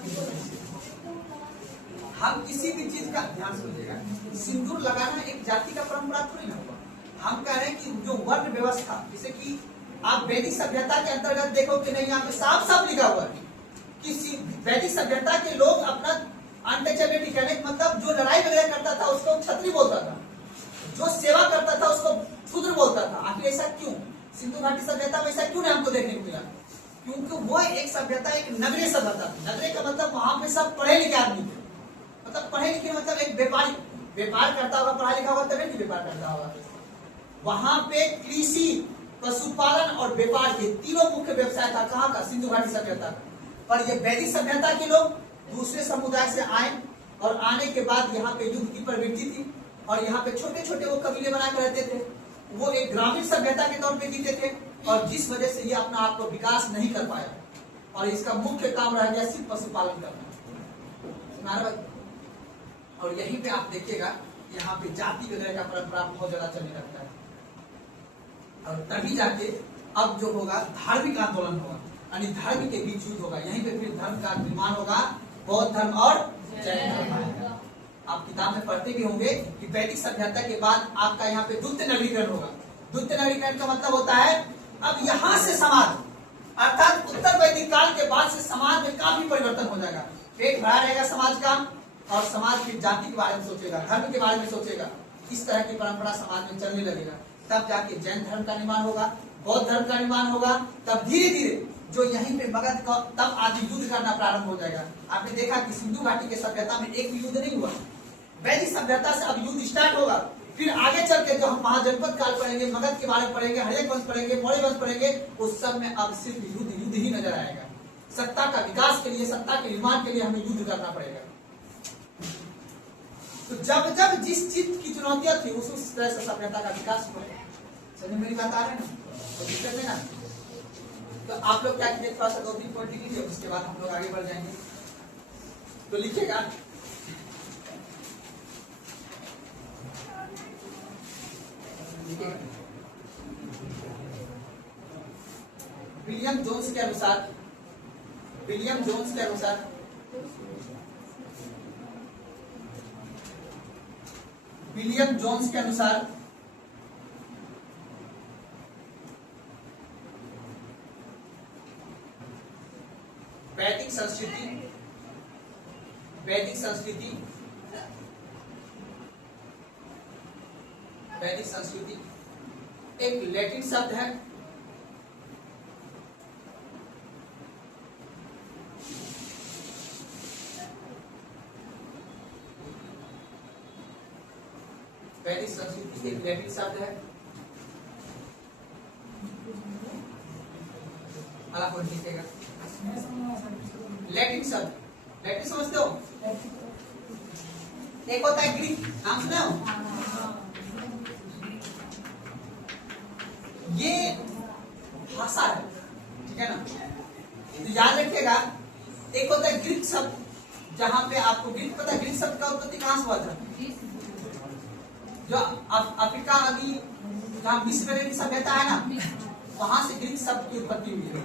हम किसी भी चीज का ध्यान समझिएगा, सिंदूर लगाना एक जाति का परंपरा थोड़ी ना हुआ। हम कह रहे हैं कि जो वर्ण व्यवस्था, जैसे कि आप वैदिक सभ्यता के अंतर्गत देखो कि नहीं, यहाँ पे साफ साफ लिखा हुआ है कि वैदिक सभ्यता के लोग अपना अनटचेबिलिटी, कहने का मतलब जो लड़ाई वगैरह करता था उसको क्षत्रिय बोलता था, जो सेवा करता था उसको शूद्र बोलता था। आखिर ऐसा क्यों? सिंधु घाटी सभ्यता में ऐसा क्यों नहीं हमको देखने को मिला? क्योंकि वो एक सभ्यता, एक नगरीय सभ्यता थी। नगरीय का मतलब वहां पे सब पढ़े लिखे आदमी थे, मतलब पढ़े लिखे मतलब एक व्यापारी, व्यापार करता होगा, पढ़ा लिखा होगा तभी नहीं व्यापार करता होगा। वहां पे कृषि, पशुपालन और व्यापार, ये तीनों मुख्य व्यवसाय था। कहाँ का? सिंधु घाटी सभ्यता। पर ये वैदिक सभ्यता के लोग दूसरे समुदाय से आए और आने के बाद यहाँ पे युद्ध की प्रवृत्ति थी और यहाँ पे छोटे छोटे वो कबीले बनाकर रहते थे। वो एक ग्रामीण सभ्यता के तौर पे जीते थे और जिस वजह से ये अपना आप को विकास नहीं कर पाया और इसका मुख्य काम रह गया सिर्फ पशुपालन करना। और यहीं पे आप देखिएगा यहाँ पे जाति वगैरह का परंपरा बहुत ज्यादा चलने लगता है। और तभी जाके अब जो होगा धार्मिक आंदोलन होगा, यानी धर्म के बीच युद्ध होगा। यहीं पे फिर धर्म का निर्माण होगा, बौद्ध धर्म और जैन धर्म आएगा। आप किताब में पढ़ते भी होंगे कि वैदिक सभ्यता के बाद आपका यहाँ पे द्वितीय नगरीकरण होगा। द्वितीय नगरीकरण का मतलब होता है अब यहाँ से समाज, अर्थात उत्तर वैदिक काल के बाद से समाज में काफी परिवर्तन हो जाएगा। पेट भरा रहेगा समाज का और समाज फिर जाति के बारे में सोचेगा, धर्म के बारे में सोचेगा। इस तरह की परंपरा समाज में चलने लगेगा। तब जाके जैन धर्म का निर्माण होगा, बौद्ध धर्म का निर्माण होगा। तब धीरे धीरे जो यहीं पे मगध का, तब आदि युद्ध करना प्रारंभ हो जाएगा। आपने देखा कि सिंधु घाटी के सभ्यता में एक भी युद्ध नहीं हुआ। वैदिक सभ्यता से अब युद्ध स्टार्ट होगा। फिर आगे चल के जो हम महाजनपद काल पढ़ेंगे, मगध के बारे में पढ़ेंगे, हर्यक वंश पढ़ेंगे, मौर्य वंश पढ़ेंगे, उस सब में अब सिर्फ युद्ध ही नजर आएगा। सत्ता का विकास के लिए, सत्ता के निर्माण के लिए हमें युद्ध करना पड़ेगा। तो जब जब जिस चीज की चुनौतियां थी उस तरह से सभ्यता का विकास हुआ। समझ मेरी बात आ रही है ना? तो दिक्कत है ना? तो आप लोग क्या कीजिए, थोड़ा सा 2-3 पॉइंट लिख लीजिए, उसके बाद हम लोग आगे बढ़ जाएंगे। तो लिखिएगा विलियम जोन्स के अनुसार, विलियम जोन्स के अनुसार विलियम जोन्स के अनुसार वैदिक संस्कृति, वैदिक संस्कृति, वैदिक संस्कृति एक लैटिन शब्द है। वैदिक संस्कृति एक लैटिन शब्द है। अलग वर्ड लिखेगा, लैटिन शब्द। लैटिन समझते हो? एक होता है ग्रीक, नाम सुने हो? ये भाषा है, ठीक है ना? तो याद रखिएगा, एक होता है ग्रीक शब्द, जहां पे आपको ग्रीक पता है, ग्रीक शब्द का उत्पत्ति कहां से हुआ था? जो अफ्रीका, अभी जहाँ मिस्र वगैरह की सभ्यता है ना, वहां से ग्रीक शब्द की उत्पत्ति हुई है।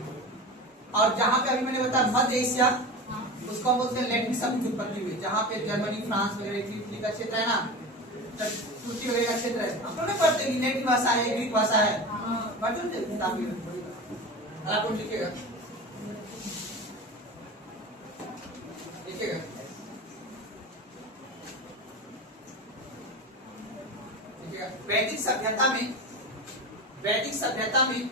और जहाँ पे अभी मैंने बताया मध्य एशिया, उसको हम बोलते हैं लैटिन शब्द की उत्पत्ति हुई। जहाँ पे जर्मनी, फ्रांस वगैरह इटली का क्षेत्र है ना, तुर्की वगैरह का क्षेत्र है, हम लोग नहीं पढ़ते कि लैटिन भाषा है, ग्रीक भाषा है, आप लिखिएगा, लिखिएगा देखिएगा, वैदिक सभ्यता में, वैदिक सभ्यता में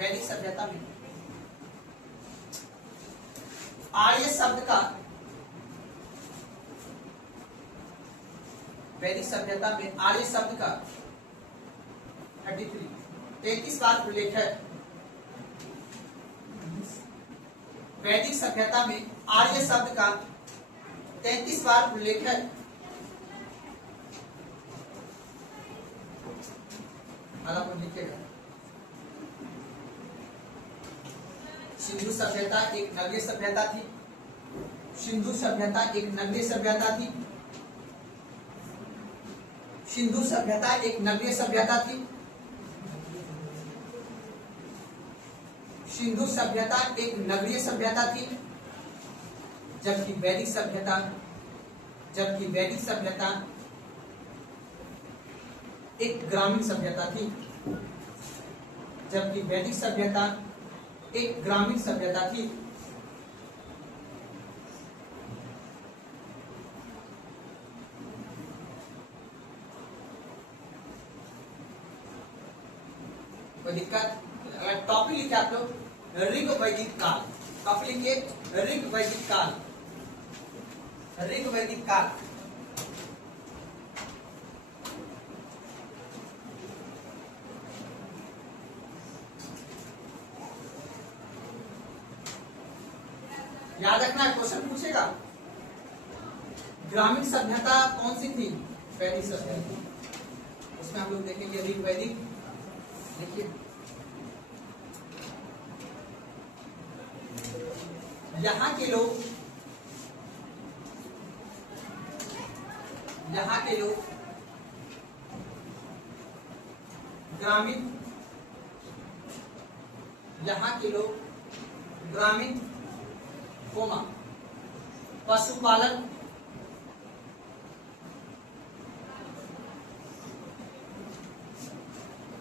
वैदिक सभ्यता में आर्य शब्द का, वैदिक सभ्यता में आर्य शब्द का 33 बार उल्लेख है। वैदिक सभ्यता में आर्य शब्द का 33 बार उल्लेख है। लिखेगा, सिंधु सभ्यता एक नगरीय सभ्यता थी। सिंधु सभ्यता एक नगरीय सभ्यता थी। सिंधु सभ्यता एक नगरीय सभ्यता थी। सिंधु सभ्यता एक नगरीय सभ्यता थी, जबकि वैदिक सभ्यता, जबकि वैदिक सभ्यता एक ग्रामीण सभ्यता थी। जबकि वैदिक सभ्यता एक ग्रामीण सभ्यता थी। कोई दिक्कत? अगर टॉपिक लिखे आप लोग ऋग वैदिक काल, टॉपिक लिखिए ऋग वैदिक काल, ऋग वैदिक काल। याद रखना, क्वेश्चन पूछेगा ग्रामीण सभ्यता कौन सी थी? वैदिक सभ्यता। उसमें हम लोग देखेंगे ऋग वैदिक। देखिए यहाँ के लोग, यहाँ के लोग ग्रामीण, यहाँ के लोग ग्रामीण कोमा पशुपालन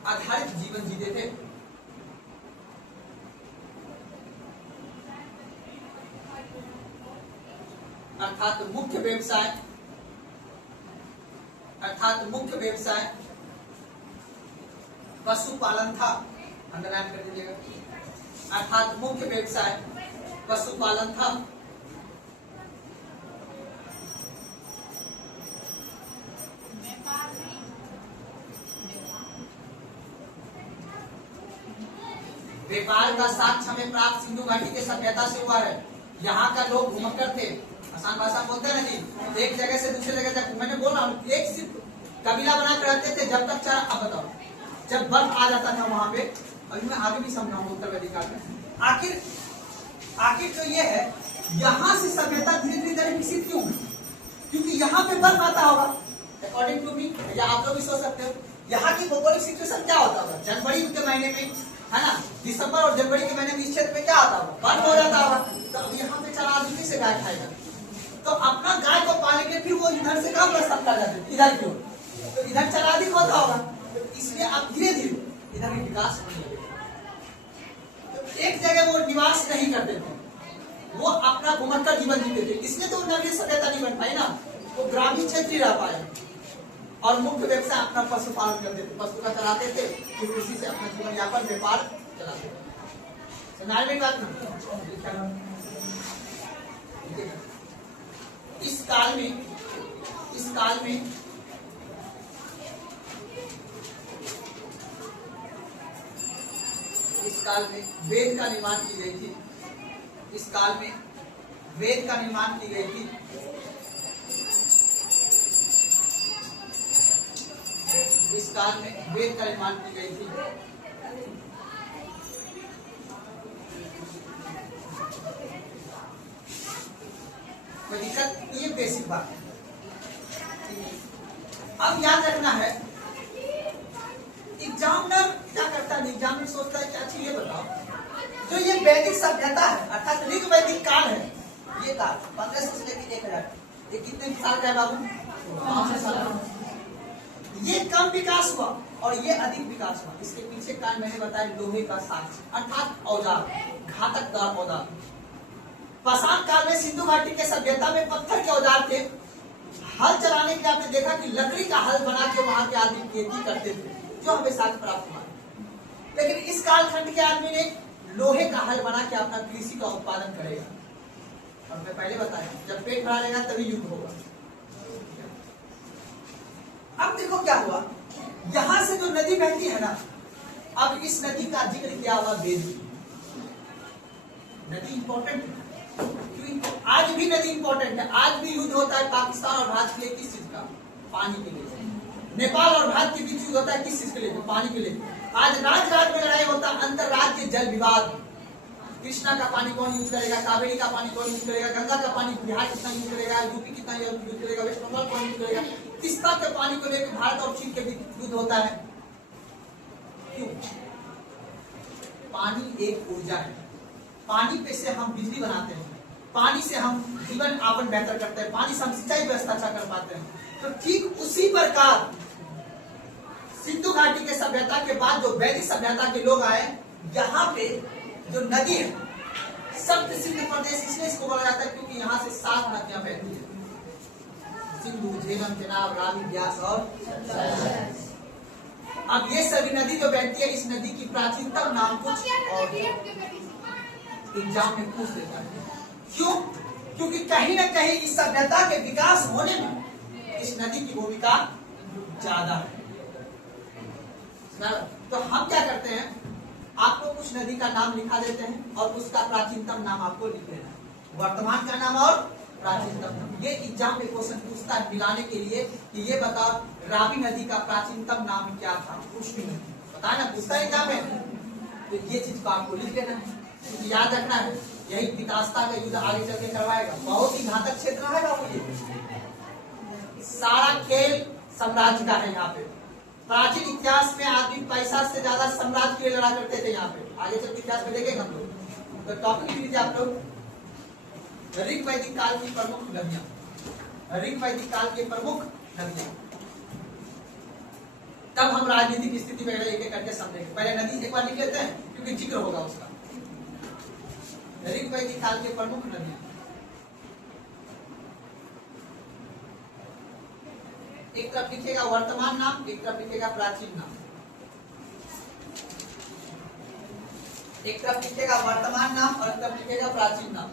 आधारित जीवन जीते थे। अर्थात मुख्य व्यवसाय, अर्थात मुख्य व्यवसाय पशुपालन था। अंडरलाइन कर दीजिएगा, अर्थात मुख्य व्यवसाय पशुपालन था। व्यापार का साक्ष्य हमें प्राप्त सिंधु घाटी के सभ्यता से हुआ है। यहाँ का लोग घुमक्कर थे, आसान भाषा बोलते हैं ना जी, एक जगह से दूसरे जगह तक। मैंने बोला एक सिर्फ कबीला बना कर रहते थे जब तक चारा। अब बताओ, जब बर्फ आ जाता था वहां पे, और मैं आगे भी समझाऊंगा उत्तर वैदिक काल में। आखिर तो ये है, यहाँ से सभ्यता धीरे धीरे विकसित क्यों हुई? क्योंकि यहाँ पे बर्फ आता होगा, अकॉर्डिंग टू मी, या आप लोग भी सोच सकते हो। यहाँ की भौगोलिक सिचुएशन क्या होता होगा? जनवरी के महीने में, है ना, दिसंबर और जनवरी के महीने में इस क्षेत्र में क्या आता होगा? बर्फ हो जाता होगा। तो अब यहाँ पे चला आदमी से गाय खाएगा, तो अपना गाय को पाले के फिर वो इधर से कहाँ प्रस्थान कर जाते, इधर की ओर, तो इधर चला अधिक होता होगा। तो इसलिए अब धीरे धीरे इधर भी विकास होने लगा। एक जगह वो निवास नहीं करते थे, वो अपना घुमक्कर जीवन जीते थे। इसलिए तो नगरीय सभ्यता नहीं बन पाई ना, वो ग्रामीण क्षेत्र ही रह पाए। और मुख्य व्यवसाय अपना पशुपालन करते थे, पशु का चलाते थे, फिर उसी से अपना जीवन यापन व्यापार चलाते थे। समझ में बात ना? इस काल में, इस काल में इस काल में वेद का निर्माण की गई थी। इस काल में वेद का निर्माण की गई थी। इस काल में वेद का निर्माण की गई थी। कोई दिक्कत? ये बेसिक बात है। अब याद रखना है, एग्जामिनर क्या करता है? एग्जामिनर सोचता है कि अच्छा ये बताओ, जो ये वैदिक सभ्यता है अर्थात ऋग वैदिक काल है, ये काल 1500 से लेकर 1000, ये कितने साल का है बाबू? 500 साल। ये कम विकास हुआ और ये अधिक विकास हुआ। इसके पीछे कारण मैंने बताया लोहे का साक्ष्य अर्थात औजार, घातक औजार। में सिंधु घाटी के सभ्यता में पत्थर के औजार थे। हल चलाने के लिए आपने देखा कि लकड़ी का हल बना के वहां के आदमी खेती करते थे, जो हमें साथ प्राप्त हुआ। लेकिन इस कालखंड के आदमी ने लोहे का हल बना के अपना कृषि का उत्पादन करेगा। और मैं पहले बताया, जब पेट भरा लेगा तभी युद्ध होगा। अब देखो क्या हुआ, यहां से जो नदी बहती है ना, अब इस नदी का जिक्र किया हुआ वेद में। नदी इंपॉर्टेंट है, आज भी नदी इंपॉर्टेंट है। आज भी युद्ध होता है पाकिस्तान और भारत के लिए, किस चीज का? पानी के लिए। नेपाल और भारत के बीच युद्ध होता है किस चीज के लिए? पानी के लिए। आज राज्य में लड़ाई होता है, अंतरराज्य जल विवाद। कृष्णा का पानी कौन यूज करेगा, कावेरी का पानी कौन यूज करेगा, गंगा का पानी बिहार कितना यूज करेगा, यूपी कितना यूज करेगा, वेस्ट बंगाल कौन यूज करेगा। तीस्ता के पानी को लेकर भारत और चीन के बीच युद्ध होता है। क्यों? पानी एक ऊर्जा है। पानी पे से हम बिजली बनाते हैं, पानी से हम जीवन यापन बेहतर करते हैं, पानी से हम सिंचाई व्यवस्था अच्छा कर पाते हैं। तो ठीक उसी प्रकार सिंधु घाटी के सभ्यता के बाद जो वैदिक सभ्यता के लोग आए, यहाँ पे जो नदी है सप्त सिंधु प्रदेश, इसलिए इसको बोला जाता है क्योंकि यहाँ से 7 नदियां बहती है, सिंधु, झेलम, चेनाब, रावी, ब्यास और सरस्वती। अब ये सभी नदी जो बहती है, इस नदी की प्राचीनतम नाम कुछ और एग्जाम में पूछ देता है। क्यों? क्योंकि कहीं ना कहीं इस सभ्यता के विकास होने में इस नदी की भूमिका ज्यादा है। तो हम क्या करते हैं, आपको कुछ नदी का नाम लिखा देते हैं और उसका प्राचीनतम नाम आपको लिख देना है, वर्तमान का नाम और प्राचीनतम नाम। ये एग्जाम में क्वेश्चन पूछता है मिलाने के लिए कि ये बताओ रावी नदी का प्राचीनतम नाम क्या था। कुछ भी नहीं पता ना, पूछता है एग्जाम में। तो ये चीज को आपको लिख देना है, याद रखना है। यही पितास्ता का युद्ध आगे चल के करवाएगा, बहुत ही घातक क्षेत्र है बाबू। ये सारा खेल साम्राज्य का है। यहाँ पे प्राचीन इतिहास में आदमी पैसा से ज्यादा साम्राज्य के लिए लड़ा करते थे। यहाँ पे आगे चल के इतिहास में देखेंगे हम लोग। तो टॉपिक लिख लीजिए आप लोग, ऋग वैदिक काल की प्रमुख नदियां। ऋग वैदिक काल की प्रमुख नदियां, तब हम राजनीतिक स्थिति वगैरह एक एक करके समझेंगे। पहले नदी एक बार लिख लेते हैं क्योंकि जिक्र होगा उसका। ऋग वैदिक काल के प्रमुख नदियां, एक तरफ लिखेगा वर्तमान नाम, एक तरफ लिखेगा प्राचीन नाम। एक तरफ लिखेगा वर्तमान नाम और एक तरफ लिखेगा प्राचीन नाम।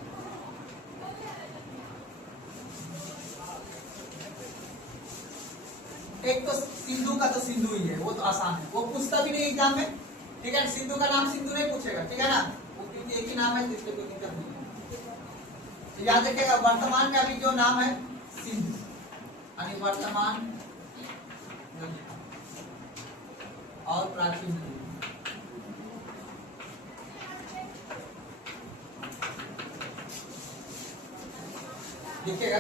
एक तो सिंधु का तो सिंधु ही है, वो तो आसान है, वो पूछता भी नहीं एग्जाम में। ठीक है, सिंधु का नाम सिंधु नहीं पूछेगा, ठीक है ना, वो एक ही नाम है, जिससे कोई दिक्कत नहीं। तो याद रखिएगा वर्तमान में अभी जो नाम है सिंधु, यानी वर्तमान और प्राचीन। लिखिएगा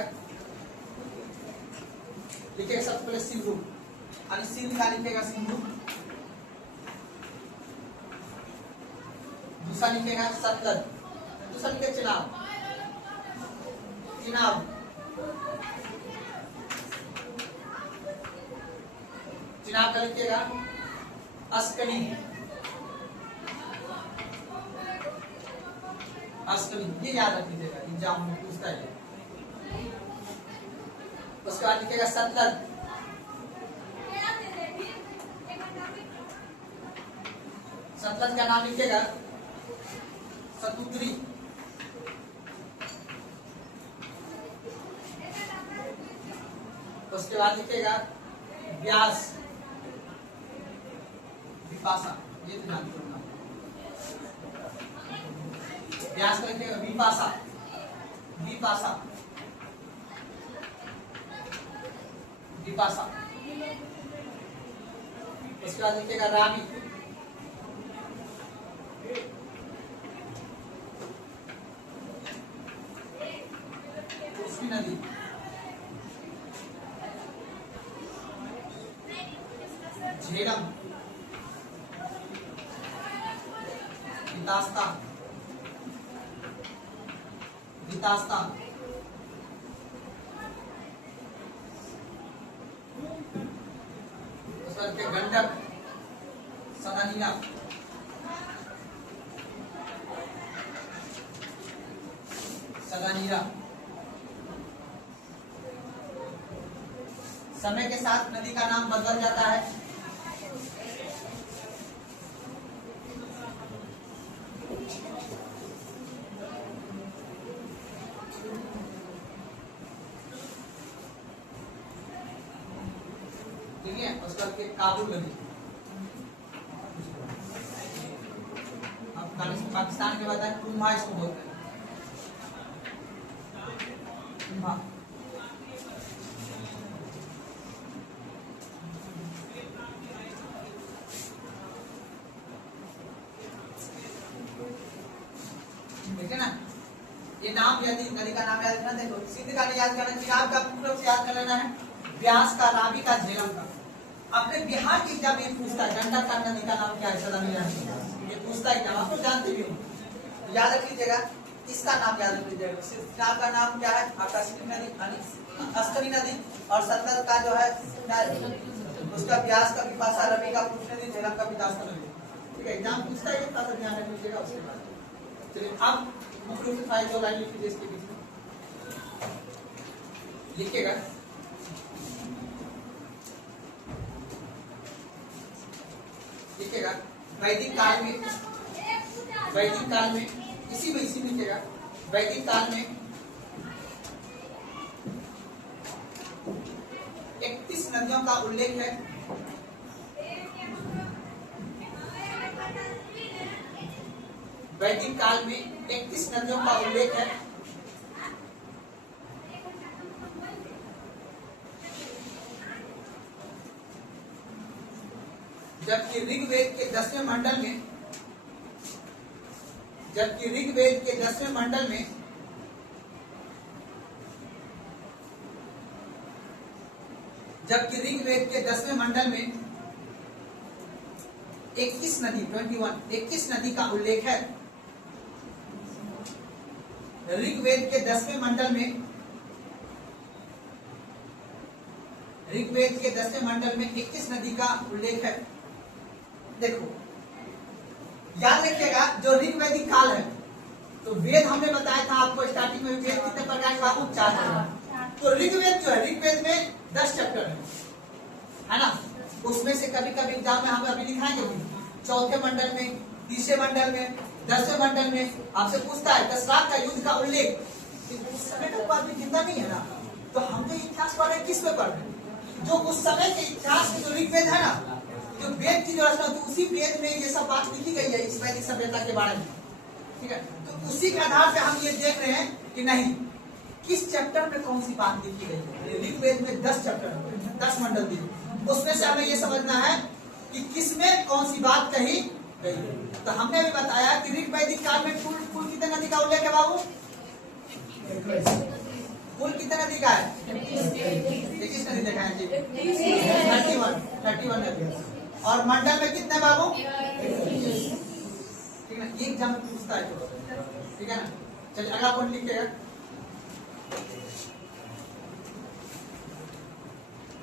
लिखिएगा सबसे पहले सिंधु, यानी सिंध का लिखिएगा सिंधु। दूसरा लिखेगा सतलज, दूसरा लिखेगा चिनाब, चिनाब। चिनाब का लिखिएगा अस्कनी, अस्कनी। ये याद रख लीजिएगा, एग्जाम में पूछता है। उसके बाद लिखेगा सतलज, सतलज का नाम लिखेगा सतुद्री। उसके बाद लिखेगा व्यास, विपाशा। ये तो जानते हो ना, व्यास का लिखेगा विपाशा, विपाशा, विपाशा। उसके बाद लिखेगा रावी, उसकी नदी। झेलम, वितास्ता, वितास्ता। उसके गंडक, सनानिया, सदानीरा। समय के साथ नदी का नाम बदल जाता है। ठीक है, उसके बाद काबुल नदी। पाकिस्तान के बाद कुंभा इसको बोलते हैं। कुंभा ठीक है ना। ये नाम यदि नदी का नाम याद रखना, देखो सिंध का नहीं याद करना, चिराग का पूरा याद कर लेना है, ब्यास का, रावी का, झेलम का। अपने बिहार की एग्जाम में पूछता है गंडक का नदी का नाम क्या है, सदानीरा। ये पूछता है एग्जाम, आप तो जानते भी हो, तो याद रख लीजिएगा। इसका नाम याद रख लीजिएगा। चिराग का नाम क्या है आपका, अस्करी नदी, और सतलज का जो है उसका ब्यास का, बिपाशा, रवि का पुरुष नदी, झेलम का विदास का नदी। ठीक है, एग्जाम पूछता है, थोड़ा सा ध्यान रख लीजिएगा। उसके बाद चलिए अब मुख्य रूप से फाइल 2 लाइन लिख लीजिए इसके बीच में, लिखिएगा। लिखिएगा वैदिक काल में, वैदिक काल में इसी में लिखिएगा। वैदिक काल में 31 नदियों का उल्लेख है। वैदिक काल में 31 नदियों का उल्लेख है। जबकि ऋग्वेद के 10वें मंडल में, जबकि ऋग्वेद के 10वें मंडल में जबकि ऋग्वेद के 10वें मंडल में 21 नदी का उल्लेख है। ऋग्वेद के 10वें मंडल में, ऋग्वेद के 10वें मंडल में 21 नदी का उल्लेख है। देखो याद रखिएगा, जो ऋग्वैदिक काल है, तो वेद हमने बताया था आपको स्टार्टिंग में, वेद कितने प्रकार के बाबू, 4 है। तो ऋग्वेद जो है, ऋग्वेद में 10 चैप्टर है ना। उसमें से कभी कभी एग्जाम में हम अभी दिखाएंगे, 4थे मंडल में, 3रे मंडल में, 10वें मंडल में आपसे पूछता है दशरथ का युद्ध का उल्लेख। उस समय का बात भी जिंदा नहीं है ना, तो हम जो इतिहास पढ़ रहे हैं किस पे पढ़ रहे हैं, जो उस समय के इतिहास में जो ऋग्वेद है ना, जो वेद की जो रचना, तो उसी वेद में ये सब बात लिखी गई है इस वैदिक सभ्यता के बारे में। ठीक है, तो उसी के आधार पे हम ये देख रहे हैं कि नहीं किस चैप्टर में कौन सी बात लिखी गई है। ऋग्वेद में 10 चैप्टर, 10 मंडल दिए, उसमें से हमें ये समझना है कि किसमें कौन सी बात कही गई है। तो हमने भी बताया कि ऋग्वैदिक काल में कुल कितने नदी का उल्लेख है बाबू, कुल कितने नदी का है, 21 नदी देखा है जी, 31 नदी। और मंडल में कितने बाबू, ठीक है ना, एक एग्जाम में पूछता है, ठीक है ना। चलिए अगला पॉइंट लिखिएगा।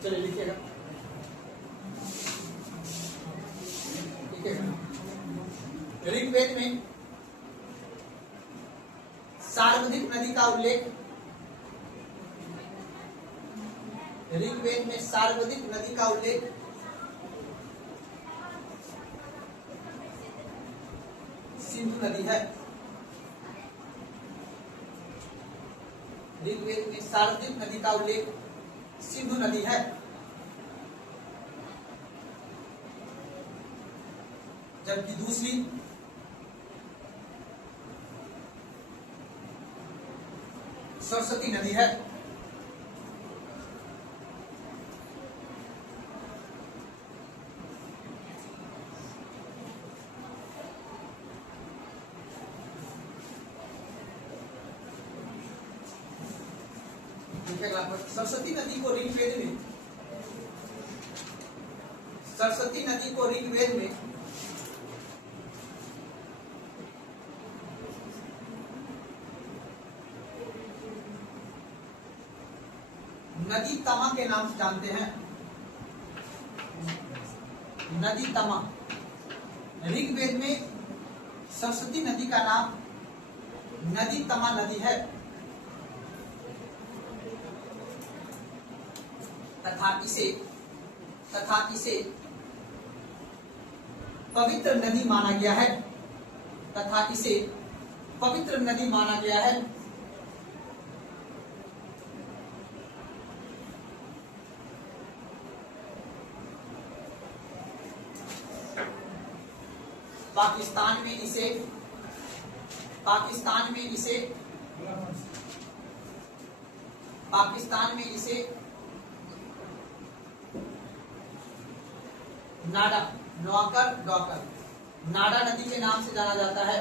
चलिए लिखिएगा, ऋग्वेद में सार्वधिक नदी का उल्लेख, ऋग्वेद में सार्वधिक नदी का उल्लेख सिंधु नदी है। ऋग्वेद में सार्वधिक नदी का उल्लेख सिंधु नदी है। जबकि दूसरी सरस्वती नदी है। सरस्वती नदी को ऋग्वेद में, सरस्वती नदी को ऋग्वेद में नदी तमा के नाम से जानते हैं। नदी तमा, ऋग्वेद में सरस्वती नदी का नाम नदी तमा नदी है। तथा इसे पवित्र नदी माना गया है। तथा इसे पवित्र नदी माना गया है। पाकिस्तान में इसे नाडा नाडा नदी के नाम से जाना जाता है।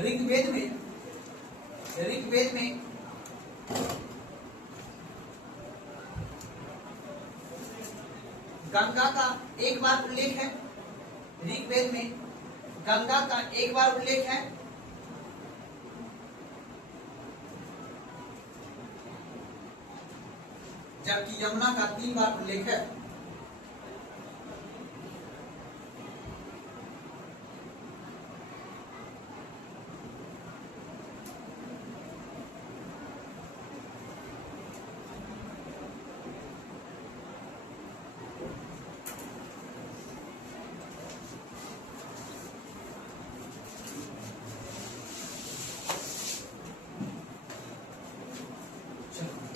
ऋग्वेद में गंगा का एक बार उल्लेख है। ऋग्वेद में गंगा का एक बार उल्लेख है। जबकि यमुना का 3 बार उल्लेख है।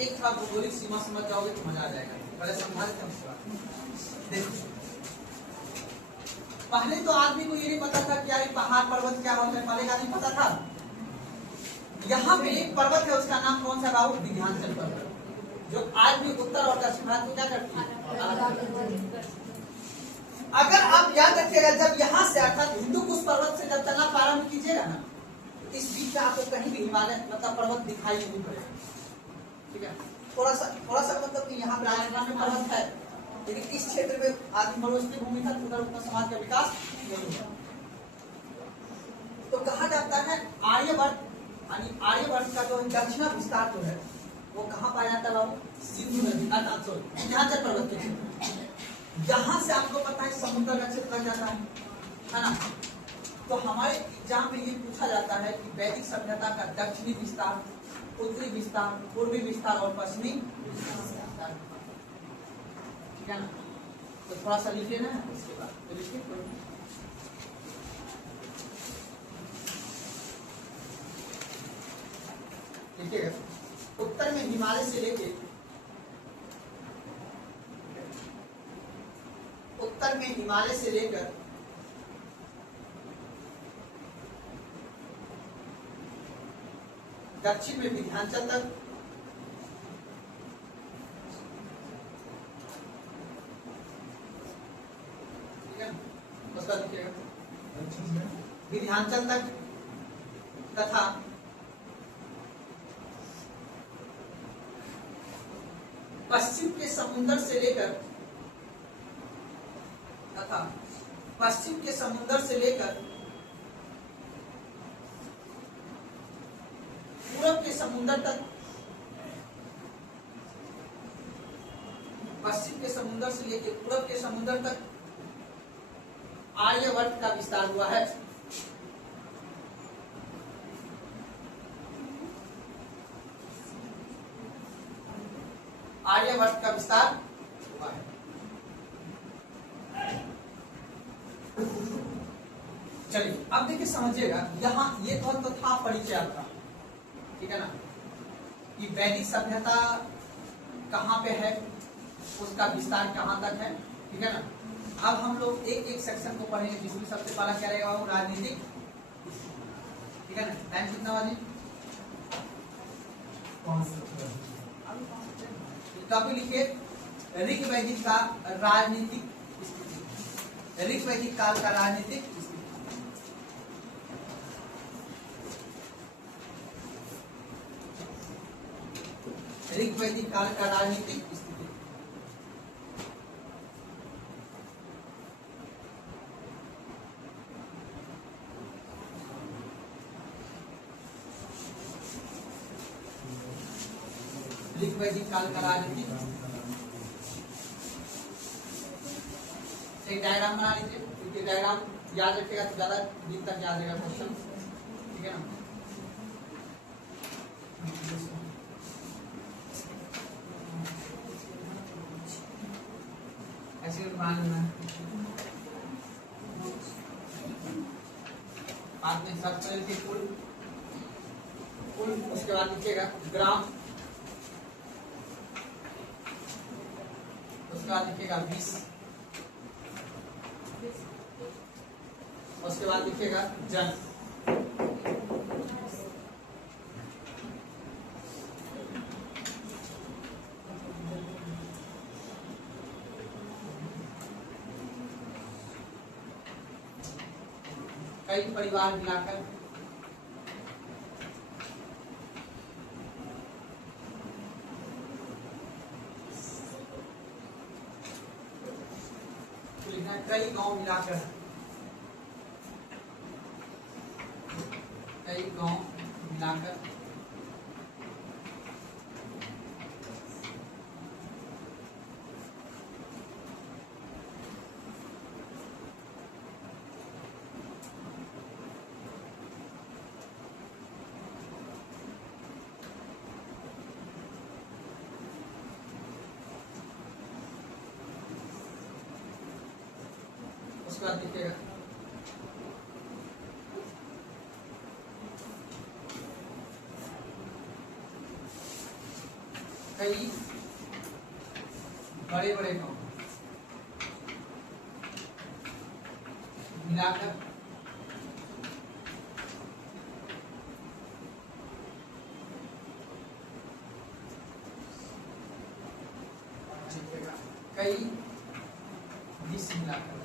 एक थोड़ा भौगोलिक सीमा समझ जाओगे तो मजा आ जाएगा। पहले समझा देते हैं। देखो, पहले तो आदमी को ये नहीं पता था क्या ये पहाड़ पर्वत क्या होता है। पहले का नहीं पता था। यहाँ पे एक पर्वत है, उसका नाम कौन सा बाबू? विंध्याचल पर्वत, जो आज भी उत्तर और दक्षिण भारत को क्या करती है। अगर आप याद रखिएगा, जब यहाँ से अर्थात हिंदुकुश पर्वत से जब चलना प्रारंभ कीजिएगा ना, इस बीच में आपको कहीं भी हिमालय मतलब पर्वत दिखाई नहीं पड़ेगा। ठीक है, थोड़ा सा मतलब कि यहाँ पे राजस्थान में पर्वत है, लेकिन इस क्षेत्र में आदि मरुस्थलीय भूमि था, उधर उतना समाज का विकास नहीं हुआ। तो कहा जाता है आर्यवर्त, यानी आर्यवर्त का जो दक्षिण विस्तार जो है वो कहाँ पाया जाता है बाबू? सिंधु नदी अर्थात विंध्याचल पर्वत के क्षेत्र। यहाँ से आपको पता है समुद्र का क्षेत्र लग जाता है ना। तो हमारे एग्जाम में ये पूछा जाता है कि वैदिक सभ्यता का दक्षिणी विस्तार, उत्तरी विस्तार, पूर्वी विस्तार और पश्चिमी विस्तार। ठीक है ना। तो थोड़ा सा लिख लेना है, उसके बाद तो लिखिए। देखिए, उत्तर में हिमालय से लेके दक्षिण में विंध्याचल तक, ठीक है, उसका लिखिएगा विंध्याचल तक, तथा पश्चिम के समुद्र से लेकर पूरब के समुद्र तक, पश्चिम के समुद्र से लेकर पूरब के समुद्र तक आर्यवर्त का विस्तार हुआ है। आर्यवर्त का विस्तार हुआ है। चलिए अब देखिए, समझिएगा, यहाँ ये तो था परिचय आपका। ठीक है ना, कि वैदिक सभ्यता कहाँ पे है, उसका विस्तार कहाँ तक है। ठीक है ना। अब हम लोग एक एक सेक्शन को पढ़ेंगे, जिसमें सबसे पहला क्या रहेगा वो राजनीतिक। ठीक है ना। टाइम कितना बजे? टॉपिक लिखिए, ऋग वैदिक का राजनीतिक स्थिति, ऋग वैदिक काल का राजनीतिक स्थिति। ऋग वैदिक काल का राजनीतिक स्थिति। लिख वैदिक काल का राजनीति। एक डायग्राम बना लीजिए, क्योंकि डायग्राम याद रखिएगा तो ज्यादा दिन तक याद रहेगा क्वेश्चन, ठीक है ना। ऐसे बनाना है, बाद में सर्च कर लीजिए कुल, उसके बाद लिखिएगा ग्राम, उसके बाद लिखिएगा 20, उसके बाद लिखिएगा जन, कई परिवार मिलाकर लिखना, कई गांव मिलाकर, कई गांव मिलाकर उसके बाद लिखिएगा कई बड़े बड़े गांव मिलाकर कई 20 मिलाकर,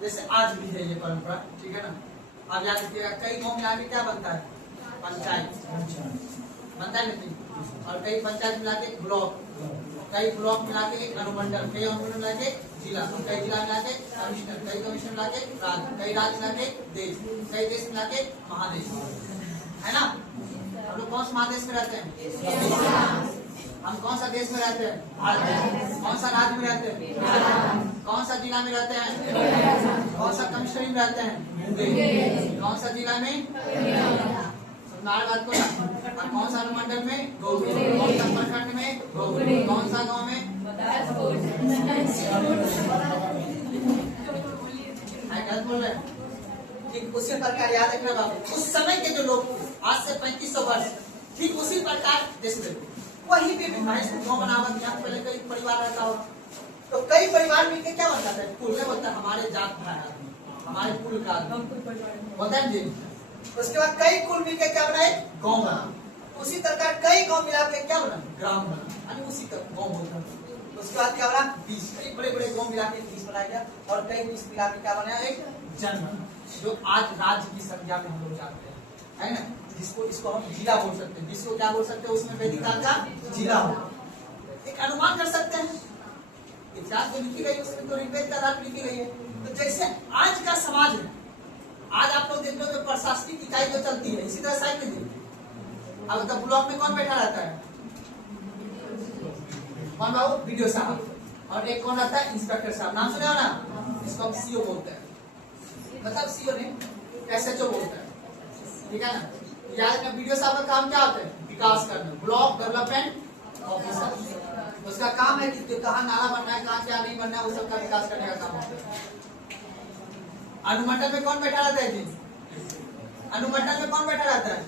जैसे आज भी है ये परंपरा, ठीक है ना। अब याद रखिएगा कई गांव मिला के क्या बनता है, पंचायत बनता है नहीं, और कई पंचायत मिला के ब्लॉक, कई ब्लॉक मिला के एक अनुमंडल, कई अनुमंडल मिला के जिला, कई जिला मिला के कमिश्नर, कई कमिश्नर मिला के राज्य, कई राज्य मिला के देश, कई देश मिला के महादेश, है ना। हम लोग कौन से महादेश में रहते हैं, हम कौन सा देश में रहते हैं, भारत। कौन सा राज्य में रहते हैं, कौन सा जिला में रहते हैं, कौन सा कमिश्नरी में रहते हैं, कौन सा जिला में, बात को, और कौन सा अनुमंडल में, कौन सा प्रखंड में, कौन सा गांव में, गलत बोल रहे हैं। ठीक उसी प्रकार याद रखना बाबू, उस समय के जो लोग आज से 3500 वर्ष, ठीक उसी प्रकार जैसे वही भी गाँव बनावा, यहाँ पहले कई परिवार रहता हो, तो कई परिवार मिलकर क्या बनता है, कुल क्या बनता है, हमारे जात भाई आदमी, हमारे कुल का होता है जी। उसके बाद कई कुल मिलकर क्या बनाए, गांव बना, उसी प्रकार कई गांव मिला के क्या बना, ग्राम बना, यानी उसी का गांव बोलता है। उसके बाद क्या बना, 20, कई बड़े बड़े गांव मिला के 20 बनाया गया, और कई 20 मिला के क्या बनाया, एक जन बना, जो आज राज्य की संज्ञा में हम लोग जानते हैं, है ना। जिसको इसको हम जिला बोल सकते हैं, जिसको क्या बोल सकते हैं, उसमें वैदिक काल का जिला हो, एक अनुमान कर सकते हैं। इतिहास जो लिखी गई उसमें तो ऋग्वेद का आधार लिखी गई है। तो जैसे आज का समाज है, आज आप लोग देखते हो जो प्रशासनिक इकाई जो चलती है, इसी तरह साइड में देखिए, अब तक ब्लॉक में कौन बैठा रहता है, कौन बाबू, वीडियो साहब, और एक कौन रहता है, इंस्पेक्टर साहब, नाम सुने हो ना, इसको हम सीओ बोलते हैं, मतलब सीओ नहीं एसएचओ बोलते हैं, ठीक है ना। याद रखना वीडियो साहब का काम क्या होता है, विकास करना, ब्लॉक डेवलपमेंट ऑफिसर, उसका काम है कि कहाँ नाला बनना है, कहाँ क्या नहीं बनना है, उस सब का विकास करने का काम होता है। अनुमंडल में कौन बैठा रहता है जी, अनुमंडल में कौन बैठा रहता है,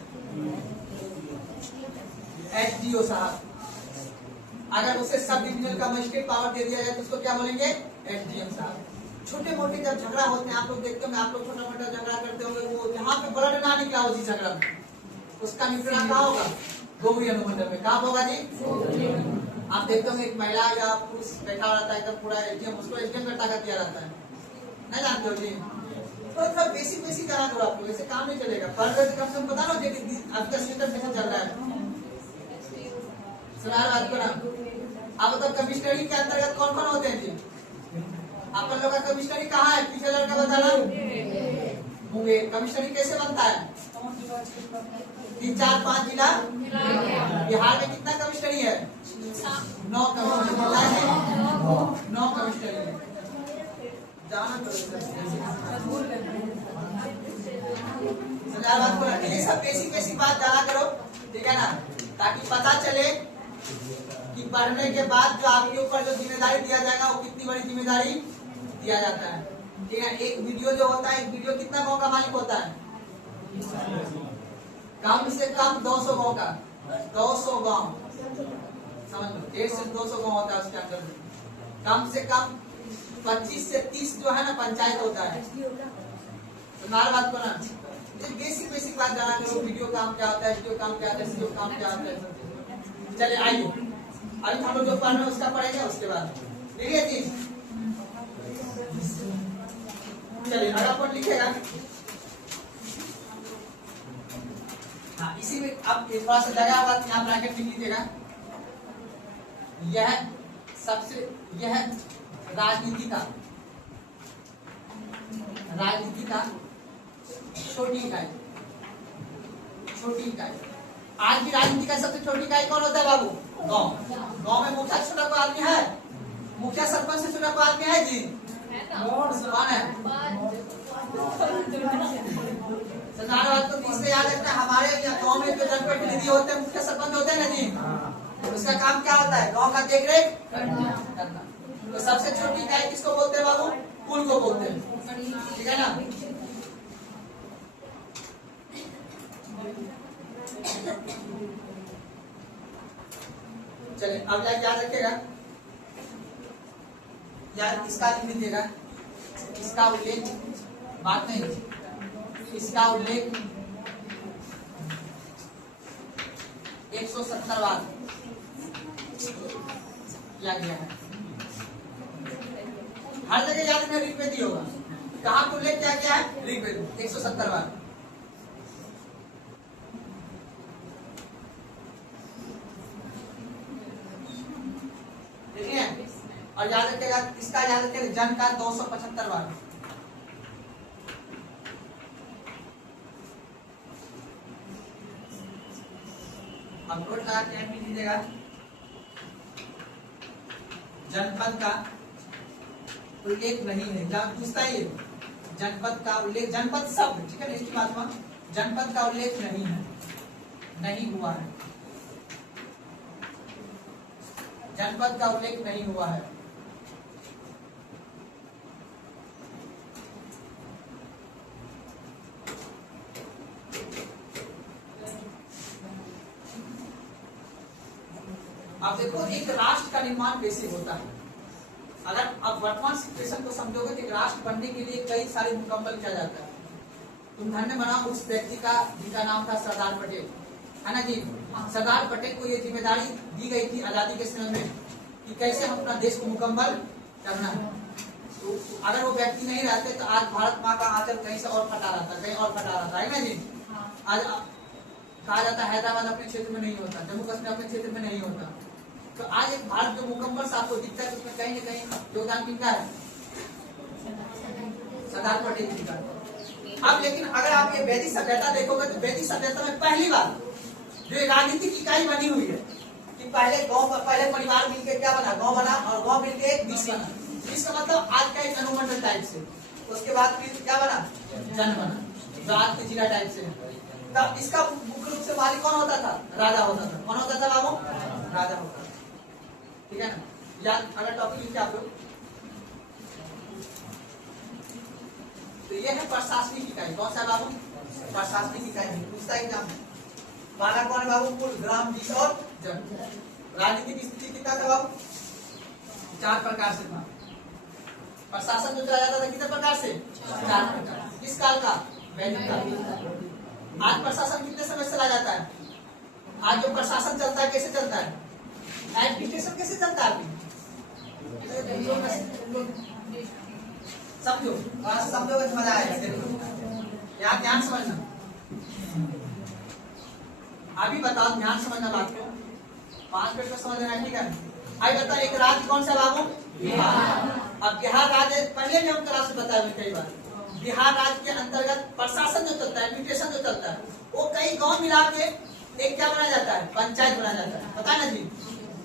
एसडीओ साहब। अगर उसे सब डिविजनल का मजिस्ट्रेट पावर दे दिया जाए तो उसको क्या बोलेंगे, एसडीएम साहब। छोटे मोटे जब झगड़ा होते हैं, आप लोग देखते होंगे, आप लोग छोटा मोटा झगड़ा करते होंगे, वो जहाँ पे ब्लड ना निकला उसी झगड़ा में, उसका निपटारा कहाँ होगा, गोवरी अनुमंडल में। कहाँ होगा जी, आप देखते होंगे एक महिला या पुरुष बैठा रहता है, एकदम पूरा एसडीएम, उसको एसडीएम का ताकत दिया रहता है, नहीं जानते हो जी। तो थोड़ा बेसिक बेसिक करा करो, आपको ऐसे काम नहीं चलेगा। पर कम से कम बता लो अभी का सिस्टम कैसे चल रहा है, सुना बात को ना। अब तो कमिश्नरी के अंतर्गत कौन कौन होते हैं जी, अपन लोग का कमिश्नरी कहाँ है? पीछे लड़का बताना। मुंगेर। कमिश्नरी कैसे बनता है? 3, 4, 5 जिला। बिहार में कितना कमिश्नरी है? 9 कमिश्नरी। 9 कमिश्नरी है। जाना बात बोला। ये सब बेसिक बात जाना करो, ठीक है ना, ताकि पता चले कि पढ़ने के बाद जो आपके ऊपर जो जिम्मेदारी दिया जाएगा वो कितनी बड़ी जिम्मेदारी दिया जाता है, ठीक है। एक वीडियो जो होता है, एक वीडियो कितना गांव का मालिक होता है? कम से कम 200 गांव का। 200 गांव समझ लो, 150 से 200 गांव होता है उसके अंदर। कम से कम 25 से 30 जो है ना पंचायत होता है। तुम्हारा बात को ना, ये बेसिक बात जाना करो। वीडियो काम क्या होता है, वीडियो काम क्या होता है, वीडियो काम क्या होता है। चलिए आइए, अभी हम लोग जो पढ़ रहे हैं उसका पढ़ेंगे, उसके बाद ठीक है जी। चलिए अगर अपन लिखेगा, हाँ इसी में अब थोड़ा सा जगह बात यहाँ ब्रैकेट लिख लीजिएगा। यह राजनीति का छोटी इकाई। आज की राजनीति का सबसे छोटी इकाई कौन होता है बाबू? गांव में मुखिया से छोटा कोई आदमी है? मुखिया सरपंच से छोटा कोई आदमी है जी? कौन है? बात तो इससे याद रखना, हमारे गांव में जो जनप्रतिनिधि होते हैं, मुखिया सरपंच होते हैं ना जी, उसका काम क्या होता है? गांव का देखरेख करना। तो सबसे छोटी इकाई किसको बोलते हैं बाबू? कुल को बोलते हैं, ठीक है ना। चलिए अब याद रखिएगा, यार इसका लिख लीजिएगा। इसका उल्लेख बात नहीं, इसका उल्लेख 170 बार किया गया है। हर जगह याद रखना, ऋग्वेद ही होगा। कहाँ पर उल्लेख क्या गया है? ऋग्वेद 170 बार। और याद रखिएगा, इसका याद रखिएगा जन का 275 बार। अब नोट लगा के एडमिट लीजिएगा। जनपद का उल्लेख नहीं है, पूछता ही है जनपद का उल्लेख, जनपद शब्द, ठीक है, इसकी बात में जनपद का उल्लेख नहीं है, नहीं हुआ है। जनपद का उल्लेख नहीं हुआ है। अब देखो, एक राष्ट्र का निर्माण कैसे होता है। अगर अब वर्तमान सिचुएशन को समझोगे तो एक राष्ट्र बनने के लिए कई सारे मुकम्मल किया जाता है। तुम धन्य बनाओ उस व्यक्ति का जिनका नाम था सरदार पटेल, है ना जी। सरदार पटेल को ये जिम्मेदारी दी गई थी आजादी के समय में कि कैसे हम अपना देश को मुकम्मल करना है। तो अगर वो व्यक्ति नहीं रहते तो आज भारत माँ का आंचल कहीं से और फटा रहता, कहीं और फटा रहता है ना जी। आज कहा जाता है हैदराबाद अपने क्षेत्र में नहीं होता, जम्मू कश्मीर अपने क्षेत्र में नहीं होता। तो आज एक भारत जो मुकम्मल से आपको दिखता है, उसमें कहीं न कहीं योगदान किसका है? सरदार पटेल जी का। अब लेकिन अगर आप ये वैदिक सभ्यता देखोगे तो वैदिक सभ्यता में पहली बार जो राजनीतिक इकाई बनी हुई है कि पहले परिवार मिलकर क्या बना? गांव बना, और गांव मिलकर एक विश्व बना। इसका मतलब आज का एक अनुमंडल टाइप से, उसके बाद फिर क्या बना? जन बना, जो आज के जिला टाइप से। तब इसका मुख्य रूप से मालिक कौन होता था? राजा होता था। कौन होता था बाबू? राजा होता था, ठीक है ना। याद अगर टॉपिक लिखते आप लोग तो ये है प्रशासनिक इकाई। कौन सा बाबू? प्रशासनिक इकाई। पूछता एग्जाम में माना कौन है बाबू? कुल, ग्राम, देश और जन। राजनीतिक स्थिति कितना था बाबू? 4 प्रकार से था। प्रशासन जो चला जाता था कितने प्रकार से? 4 प्रकार। किस काल का? वैदिक काल। आज प्रशासन कितने समय से चला जाता है? आज जो प्रशासन चलता है कैसे चलता है? एडमिनिस्ट्रेशन कैसे चलता है? समझो, समझोगे तो मजा आएगा। यहाँ ध्यान समझना, अभी बताओ, ध्यान समझना बात को। 5 मिनट में समझ लेना, ठीक है। आइए बताओ, एक राज्य कौन सा बाबू? बिहार। अब बिहार राज्य पहले भी हम क्लास में बताया कई बार, बिहार राज्य के अंतर्गत प्रशासन जो चलता है, एडमिनिस्ट्रेशन जो चलता है, वो कई गांव मिला के एक क्या बनाया जाता है, पंचायत बनाया जाता है, पता है ना जी।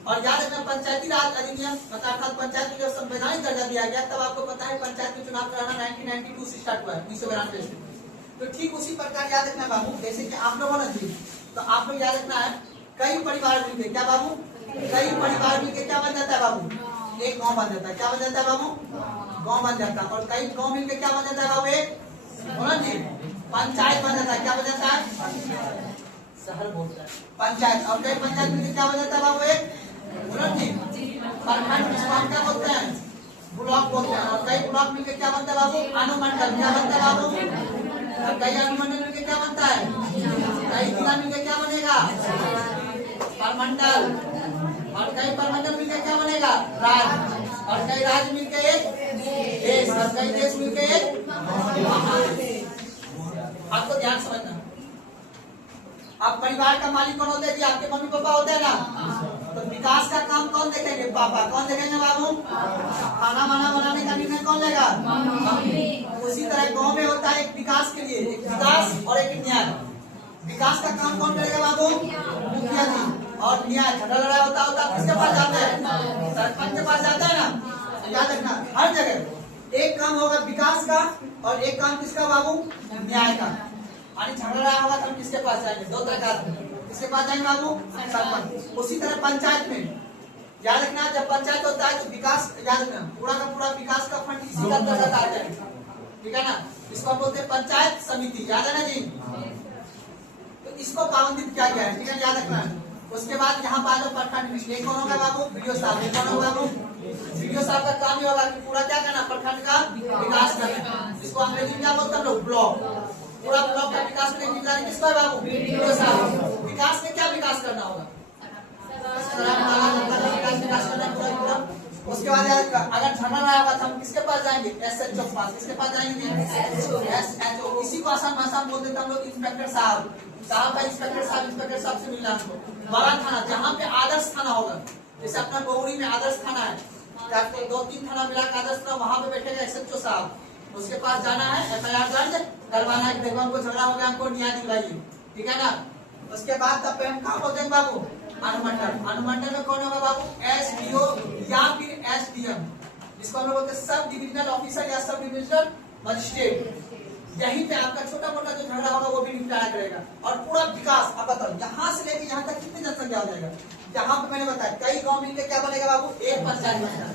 और याद रखना पंचायती राज अधिनियम अर्थात पंचायत को जब संवैधानिक दर्जा दिया गया तब आपको पता है पंचायत में चुनाव कराना 1992 से स्टार्ट हुआ है, 1992 से। तो ठीक उसी प्रकार याद रखना बाबू, जैसे कि आप लोगों ने जी, तो आप लोग याद रखना है कई परिवार मिलकर क्या बाबू, कई परिवार मिलकर क्या बन जाता है बाबू, एक गाँव बन जाता है। क्या बन जाता है बाबू, गाँव बन जाता है। और कई गाँव मिलकर क्या बन जाता है बाबू, एक बोला जी पंचायत बन जाता है। क्या बन जाता है, शहर बोलता है पंचायत। और कई पंचायत मिलकर क्या बन जाता है बाबू, एक बोला जी प्रखंड, जिसको हम क्या बोलते हैं, ब्लॉक बोलते हैं। और कई ब्लॉक मिलकर क्या बनता है बाबू, अनुमंडल। क्या बनता है बाबू, और कई अनुमंडल मिलकर क्या बनता है, कई जिला मिलकर क्या बनेगा, परमंडल। और कई परमंडल मिलकर क्या बनेगा, राज्य। और कई राज्य मिलकर एक देश। और कई देश मिलकर एक महादेश। आपको ध्यान समझना, अब परिवार का मालिक कौन होता है जी, आपके मम्मी पापा होते हैं ना। तो विकास का काम कौन देखेंगे, पापा। कौन देखेंगे बाबू, खाना वाना बनाने का निर्णय कौन लेगा, उसी तरह गांव में होता है एक विकास के लिए, एक विकास और एक न्याय। विकास का काम कौन करेगा बाबू, मुखिया जी। और न्याय झगड़ा लड़ाई होता किसके पास जाते हैं, सरपंच के पास जाता है ना। याद रखना हर जगह एक काम होगा विकास का और एक काम किसका बाबू, न्याय का। और झगड़ा लड़ाई होगा तो हम किसके पास जाएंगे, दो तरह का, किसके पास जाएंगे बाबू, सरपंच। उसी तरह पंचायत में याद रखना, जब पंचायत होता है तो विकास, याद रखना पूरा का पूरा विकास का फंड इसी का अंतर्गत आता है, ठीक है ना। इसको हम बोलते हैं पंचायत समिति, याद है ना जी। तो इसको पाबंदित किया गया है, ठीक है, याद रखना। उसके बाद यहाँ बाजू प्रखंड एक कौन होगा बाबू, वीडियो साहब। एक कौन होगा बाबू, वीडियो साहब का काम ही होगा कि पूरा क्या करना, प्रखंड का विकास करना। इसको अंग्रेजी में क्या बोलते हैं लोग, ब्लॉक। पूरा ब्लॉक का विकास करने की जिम्मेदारी किसका है बाबू, वीडियो साहब। विकास में क्या विकास करना होगा, विकास करना पूरा। उसके बाद अगर झगड़ा रहा होगा तो हम किसके पास जाएंगे, SHO के पास। किसके पास जाएंगे, SHO। इसी को आसान भाषा में बोल देते हम लोग इंस्पेक्टर साहब। साहब का इंस्पेक्टर साहब से मिलना हमको। बड़ा थाना जहाँ पे आदर्श थाना होगा, जैसे अपना गोगरी में आदर्श थाना है, 2-3 थाना मिला के आदर्श थाना, वहाँ पे बैठेगा SHO साहब। उसके पास जाना है, FIR दर्ज करवाना है, देखो हमको झगड़ा हो गया, हमको न्याय दिलवाइए, ठीक है ना। उसके बाद तब हम कहाँ बोलते हैं बाबू, अनुमंडल। अनुमंडल में कौन होगा बाबू, SDO या फिर SDM, जिसको हम लोग बोलते हैं सब डिविजनल ऑफिसर या सब डिविजनल मजिस्ट्रेट। यहीं पे आपका छोटा मोटा जो झगड़ा होगा वो भी निपटाया करेगा। और पूरा विकास, अब बताओ यहाँ से लेके यहाँ तक कितनी जनसंख्या हो जाएगा। यहाँ पे मैंने बताया कई गाँव मिलकर क्या बनेगा बाबू, एक पंचायत बनेगा।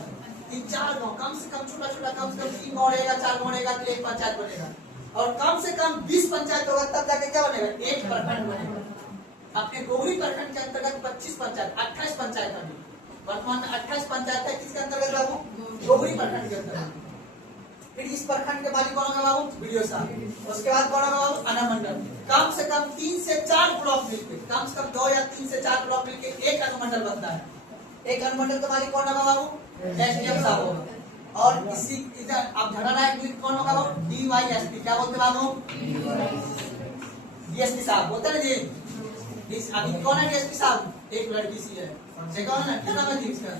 3-4 गाँव, कम से कम छोटा छोटा, कम से कम 3 गाँव रहेगा, 4 गाँव रहेगा तो एक पंचायत बनेगा। और कम से कम 20 पंचायत होगा तब जाके क्या बनेगा, एक प्रखंड बनेगा। अपने गोगरी प्रखंड के अंतर्गत 25 पंचायत, 28 पंचायत अभी वर्तमान में 28 पंचायत है। किसके अंतर्गत बाबू, गोगरी प्रखंड के अंतर्गत। फिर इस प्रखंड के मालिक कौन होगा बाबू, वीडियो साहब। उसके बाद कौन होगा बाबू, अनुमंडल। कम से कम 3 से 4 ब्लॉक मिलकर, कम से कम 2 या 3 से 4 ब्लॉक मिलकर एक अनुमंडल बनता है। एक अनुमंडल का मालिक कौन होगा बाबू, SDM साहब होगा। और इसी इधर आप झगड़ा है कौन होगा बाबू, DYSP। क्या बोलते बाबू, DSP साहब बोलते ना जी। अभी कौन है DSP साहब, एक लड़की सी है, कौन है, क्या नाम है जी इसका,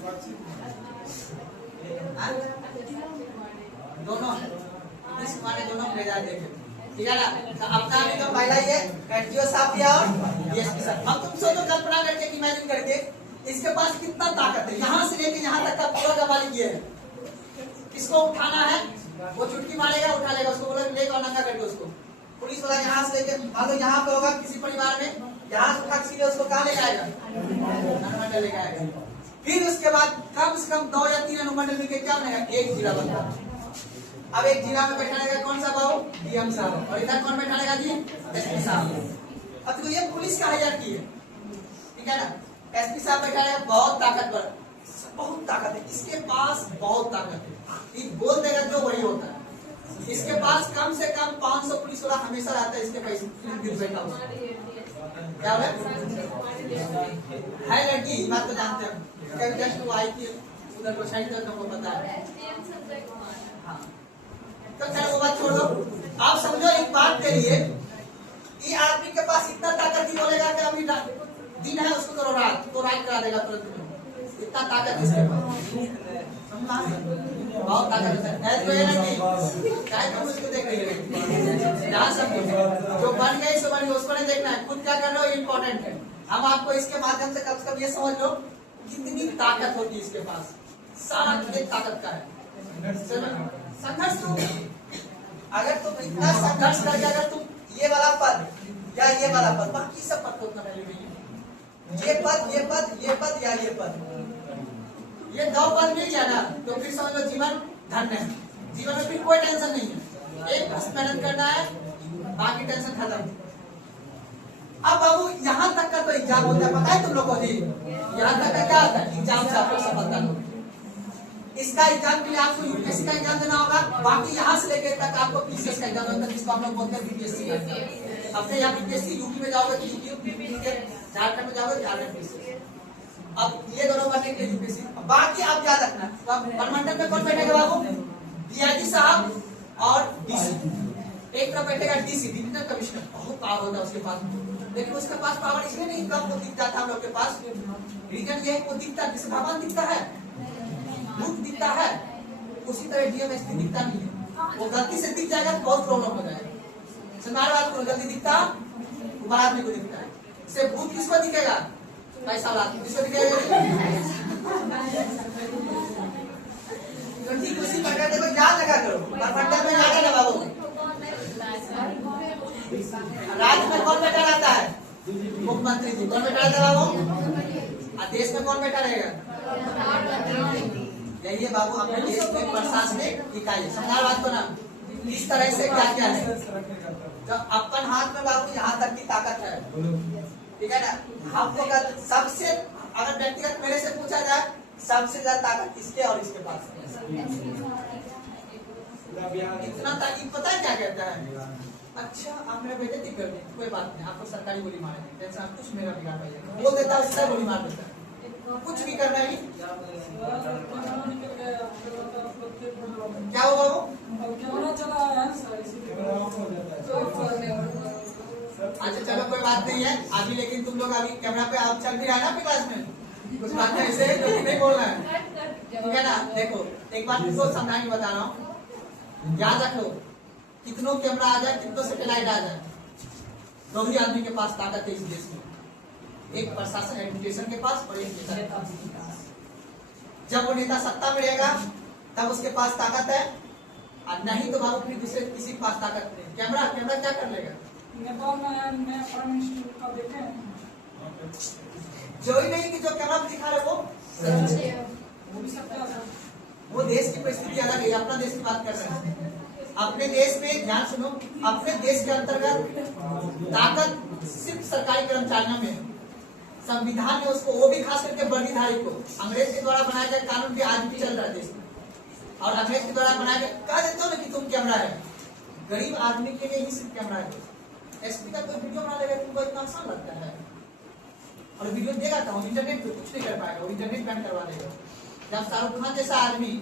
दोनों इस माने दोनों भेजा देखे, ठीक है ना। तो अपना भी तो पहला ये SDO साहब दिया और DSP साहब। अब तुम सोचो कल्पना करके, इमेजिन करके, इसके पास कितना ताकत है, यहाँ से लेके यहाँ तक का पूरा का मालिक ये है। किसको उठाना है वो चुटकी मारेगा, उठा लेगा, उसको बोलो लेकर और नंगा करके उसको। पुलिस वाला यहाँ से लेके, मान लो यहाँ पे होगा किसी परिवार में, यहाँ से उठा सीधे उसको कहाँ लेके आएगा, अनुमंडल लेके आएगा। फिर उसके बाद कम से कम 2 या 3 अनुमंडल मिलकर क्या बनेगा, एक जिला बनता है। अब एक जिला में बैठाएगा कौन सा बाबू, DM साहब। और इधर कौन बैठाएगा जी, SP साहब। अब तो ये पुलिस का हायरार्की है, ठीक है ना। SP साहब बैठाएगा, बहुत ताकतवर, बहुत ताकत है इसके पास, बहुत ताकत है। ये बोल देगा जो वही होता है। इसके पास कम से कम 500 पुलिस वाला हमेशा रहता है इसके पास बैठा हुआ। क्या है लड़की, बात तो जानते हैं, जस्ट वो आई थी उधर को साइड तक हमको पता है। हाँ तो चलो वो बात छोड़ो, आप समझो एक बात के लिए, ये आदमी के पास इतना ताकत ही बोलेगा कि अभी दिन है उसको करो रात, तो रात करा देगा तुरंत, इतना ताकत इसके पास। बहुत ताकत है तो ये नहीं क्या तुम उसको देख रही है ध्यान समझो जो बन गई सो बन गई उसको नहीं देखना है खुद क्या कर रहे हो इम्पोर्टेंट है। हम आपको इसके माध्यम से कब से कब ये समझ लो कितनी ताकत होती है इसके पास सारा खेत ताकत का है। संघर्ष तुम अगर तुम इतना संघर्ष करके अगर तुम ये वाला पद या ये वाला पद बाकी सब पद को उतना वैल्यू नहीं है ये पद ये पद ये पद या ये पद ये 2 पद मिल गया ना तो फिर समझ लो जीवन धन्य है। जीवन में फिर कोई टेंशन नहीं है एक बस मेहनत करना है बाकी टेंशन खत्म। अब बाबू यहाँ तक का तो एग्जाम होता है पता है तुम लोगों को जी यहाँ तक का क्या होता है एग्जाम से आप लोग सफलता लो इसका एग्जाम के लिए आपको यूपीएससी का एग्जाम देना होगा बाकी यहाँ से लेकर तक आपको पीसीएस का एग्जाम होता है जिसको हम लोग बोलते हैं बीपीएससी। अपने यहाँ बीपीएससी यूपी में जाओगे तो यूपी झारखंड में जाओगे झारखंड पीसीएस। अब ये दोनों बनने के लिए यूपीएससी बाकी आप याद रखना परमंडल में कौन बैठेगा बाबू डीआईजी साहब और डीसी एक तरफ बैठेगा डीसी डिविजनल कमिश्नर बहुत पावर होता है उसके पास लेकिन उसके पास पावर इसलिए नहीं कम वो दिखता था हम लोग के पास रीजन ये वो दिखता जिसे भगवान दिखता है भूत दिखता है उसी तरह डीएमएसपी दिखता नहीं है वो गलती से दिख जाएगा तो बहुत प्रॉब्लम हो जाएगा। सरकार बात को जल्दी दिखता वो आदमी को दिखता है इससे भूत किसको दिखेगा पैसा वाला आदमी किसको दिखेगा तो ठीक उसी प्रकार देखो याद लगा करो परमंडल में याद है बाबू राज्य में कौन बैठा रहता है मुख्यमंत्री जी कौन बैठा रहता है बाबू देश में कौन बैठा रहेगा यही है बाबू अपने देश में प्रशासनिक इकाई समझा बात को ना इस तरह से क्या क्या है जब अपन हाथ में बाबू यहाँ तक की ताकत है ठीक है ना आपको सबसे अगर व्यक्तिगत मेरे से पूछा जाए सबसे ज्यादा ताकत किसके और इसके पास इतना ताकत पता है क्या कहता है अच्छा आप मेरा बेटे ठीक कर दें कोई बात नहीं आपको सरकारी गोली मारेंगे टेंशन आप कुछ मेरा बिगाड़ पाइएगा बोल देता है गोली मार देता है कुछ भी करना ही क्या होगा वो अच्छा चलो कोई बात नहीं है अभी लेकिन तुम लोग अभी कैमरा पे आप चल भी रहा है ना अपनी क्लास में कुछ बात ऐसे नहीं बोलना है ठीक है ना। देखो एक बार तुमको समझाने बता रहा हूँ याद रखो कितनों कैमरा आ जाए कितनों सैटेलाइट आ जाए दो ही आदमी के पास ताकत है इस देश में एक प्रशासन एडमिनिस्ट्रेशन के पास और एक नेता के पास। जब वो नेता सत्ता में रहेगा तब उसके पास ताकत है और नहीं तो बाबू फिर दूसरे किसी के पास ताकत नहीं। कैमरा कैमरा क्या कर लेगा जो ही नहीं कि जो कैमरा दिखा रहे वो देश की परिस्थिति अलग है अपना देश की बात कर रहे हैं। अपने देश में ध्यान सुनो अपने देश के अंतर्गत ताकत सिर्फ सरकारी कर्मचारियों में संविधान ने उसको वो भी खास करके वर्गीधारी को अंग्रेज के द्वारा बनाया गया कानून भी आज भी चल रहा है देश में और अंग्रेज के द्वारा बनाया गया कह देते हो ना कि तुम कैमरा है गरीब आदमी के लिए ही सिर्फ कैमरा है। एसपी का कोई वीडियो बना लेगा तुमको इतना आसान लगता है और वीडियो देगा तो इंटरनेट पे कुछ नहीं कर पाएगा वो इंटरनेट बैन करवा देगा। जब शाहरुख खान जैसा आदमी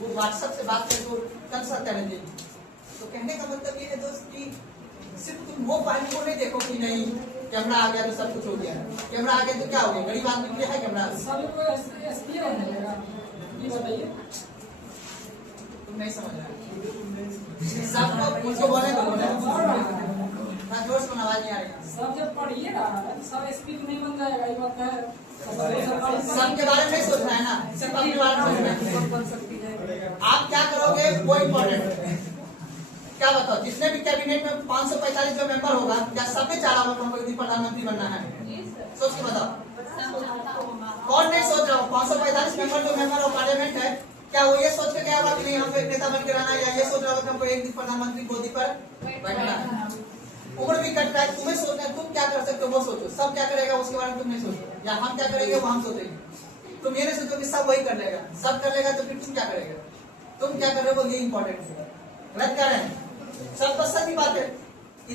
वो व्हाट्सएप से बात करके कर सकता है तो कहने का मतलब ये है दोस्त कि सिर्फ तुम वो पहलू को नहीं देखो कि नहीं कैमरा आ गया तो सब कुछ हो गया कैमरा आ गया तो क्या हो गया गरीब आदमी के लिए है कैमरा तुम नहीं समझ रहे सबको मुझको बोले तो बोले जोर से आवाज नहीं आ रही सब जब पढ़िए ना सब एसपी नहीं बन जाएगा ये बात है सबके बारे में सोचना है ना सिर्फ अपने बारे में सोचना है। आप क्या करोगे वो इम्पोर्टेंट क्या बताओ जितने भी कैबिनेट में 545 जो मेंबर होगा क्या सबने चाहा होगा हमको यदि प्रधानमंत्री बनना है सोच के बताओ कौन नहीं सोच रहा हो 545 मेंबर जो मेंबर ऑफ पार्लियामेंट है क्या वो ये सोच के गया होगा कि नहीं हमको एक नेता बन के रहना है या ये सोच रहा होगा कि हमको एक दिन प्रधानमंत्री गोदी पर बैठना है। उम्र भी कट रहा है तुम्हें सोचना है तुम क्या कर सकते हो वो सोचो सब क्या करेगा उसके बारे में तुम नहीं सोचो या हम क्या करेंगे वो हम सोचेंगे तुम ये नहीं सोचो कि सब वही कर लेगा सब कर लेगा तो फिर तुम क्या करेगा तुम क्या कर रहे हो ये इंपॉर्टेंट है गलत कर रहे हैं सब तो सच की बात है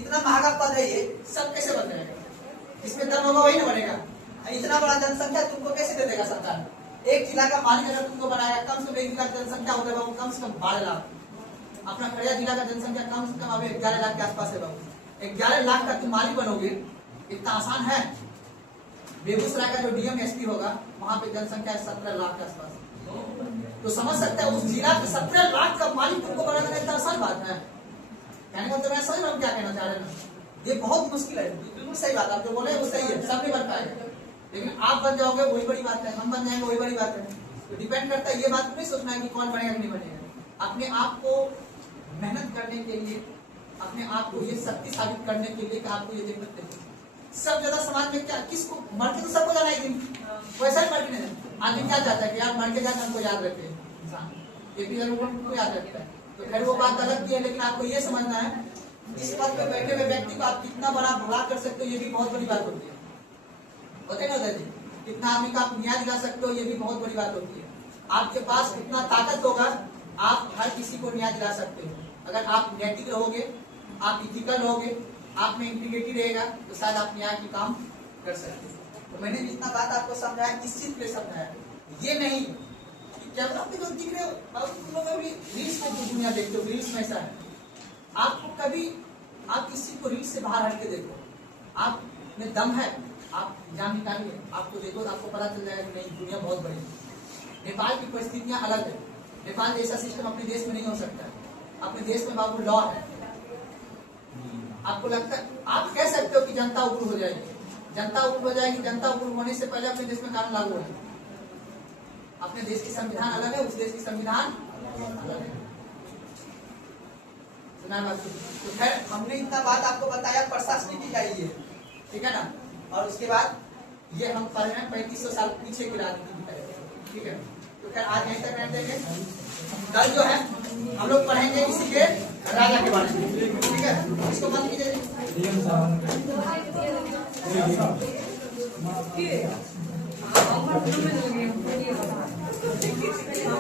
इतना महंगा पद है ये सब कैसे बन जाएगा इसमें दम होगा वही ना बनेगा इतना बड़ा जनसंख्या तुमको कैसे दे देगा सरकार एक जिला का मालिक अगर तुमको बनाया कम से कम एक जिला की जनसंख्या होगा बाबू कम से कम 12 लाख अपना खड़िया जिला का जनसंख्या कम से कम अभी 11 लाख के आसपास है बाबू 11 लाख का तुम मालिक बनोगे इतना आसान है। बेगूसराय का जो डीएम एसपी होगा वहां पे जनसंख्या 17 लाख के आसपास तो समझ सकते हैं उस जिला के 17 लाख का मालिक तुमको बना देना इतना आसान बात है। कहने का तो मैं समझ रहा हूँ क्या कहना चाह रहे हैं। ये बहुत मुश्किल है, बिल्कुल सही बात आप जो बोले वो सही है, सब नहीं बन पाएगा, लेकिन आप बन जाओगे वही बड़ी बात है, हम बन जाएंगे वही बड़ी बात है। तो डिपेंड करता है, ये बात नहीं सोचना है कि कौन बनेगा नहीं बनेगा। अपने आप को मेहनत करने के लिए, अपने आप को ये शक्ति साबित करने के लिए कि आपको ये जरूरत है। सब ज्यादा समाज में क्या किसको मर के तो सबको जाना एक दिन, वैसा ही मर के नहीं। आदमी क्या चाहता है कि आप मर के जाकर हमको याद रखे इंसान, को याद रखता है। तो खैर वो बात अलग की है, लेकिन आपको ये समझना है इस पद पे बैठे हुए व्यक्ति को आप कितना बड़ा भला कर सकते हो, ये भी बहुत बड़ी बात होती है। होते ना जी, कितना आदमी का आप न्याय दिला सकते हो, ये भी बहुत बड़ी बात होती है। आपके पास कितना ताकत होगा, आप हर किसी को न्याय दिला सकते हो। अगर आप नैतिक रहोगे, आप इथिकल रहोगे, आप में इंटीग्रिटी रहेगा, तो शायद आप न्याय की काम कर सकते हो। तो मैंने जितना बात आपको समझाया इस चीज पे समझाया, ये नहीं कि कैमरा पे जो दिख रहे हो, अब तुम लोग अभी रील्स में जो दुनिया देखते हो, रील्स में ऐसा है। आपको कभी आप किसी को रील्स से बाहर हट के देखो, आप में दम है, आप जान निकालिए, आपको देखो तो आपको पता चल जाएगा कि नहीं दुनिया बहुत बड़ी है। नेपाल की परिस्थितियां अलग है, नेपाल जैसा सिस्टम अपने देश में नहीं हो सकता। अपने देश में बाबू लॉ है। आपको लगता है, आप कह सकते हो कि जनता उग्र हो जाएगी, जनता उग्र हो जाएगी, जनता उग्र होने से पहले अपने देश में कानून लागू है। अपने देश की संविधान अलग है, उस देश की संविधान अलग है। तो खैर हमने इतना बात आपको बताया प्रशासनिक इकाई है, ठीक है ना। और उसके बाद ये हम पढ़ रहे हैं 3500 साल पीछे की राजनीति की तरह, ठीक है। तो खैर आज यहीं तक रहने देंगे। कल जो है हम लोग पढ़ेंगे इसी के राजा के बारे में, ठीक है। इसको बंद कीजिए।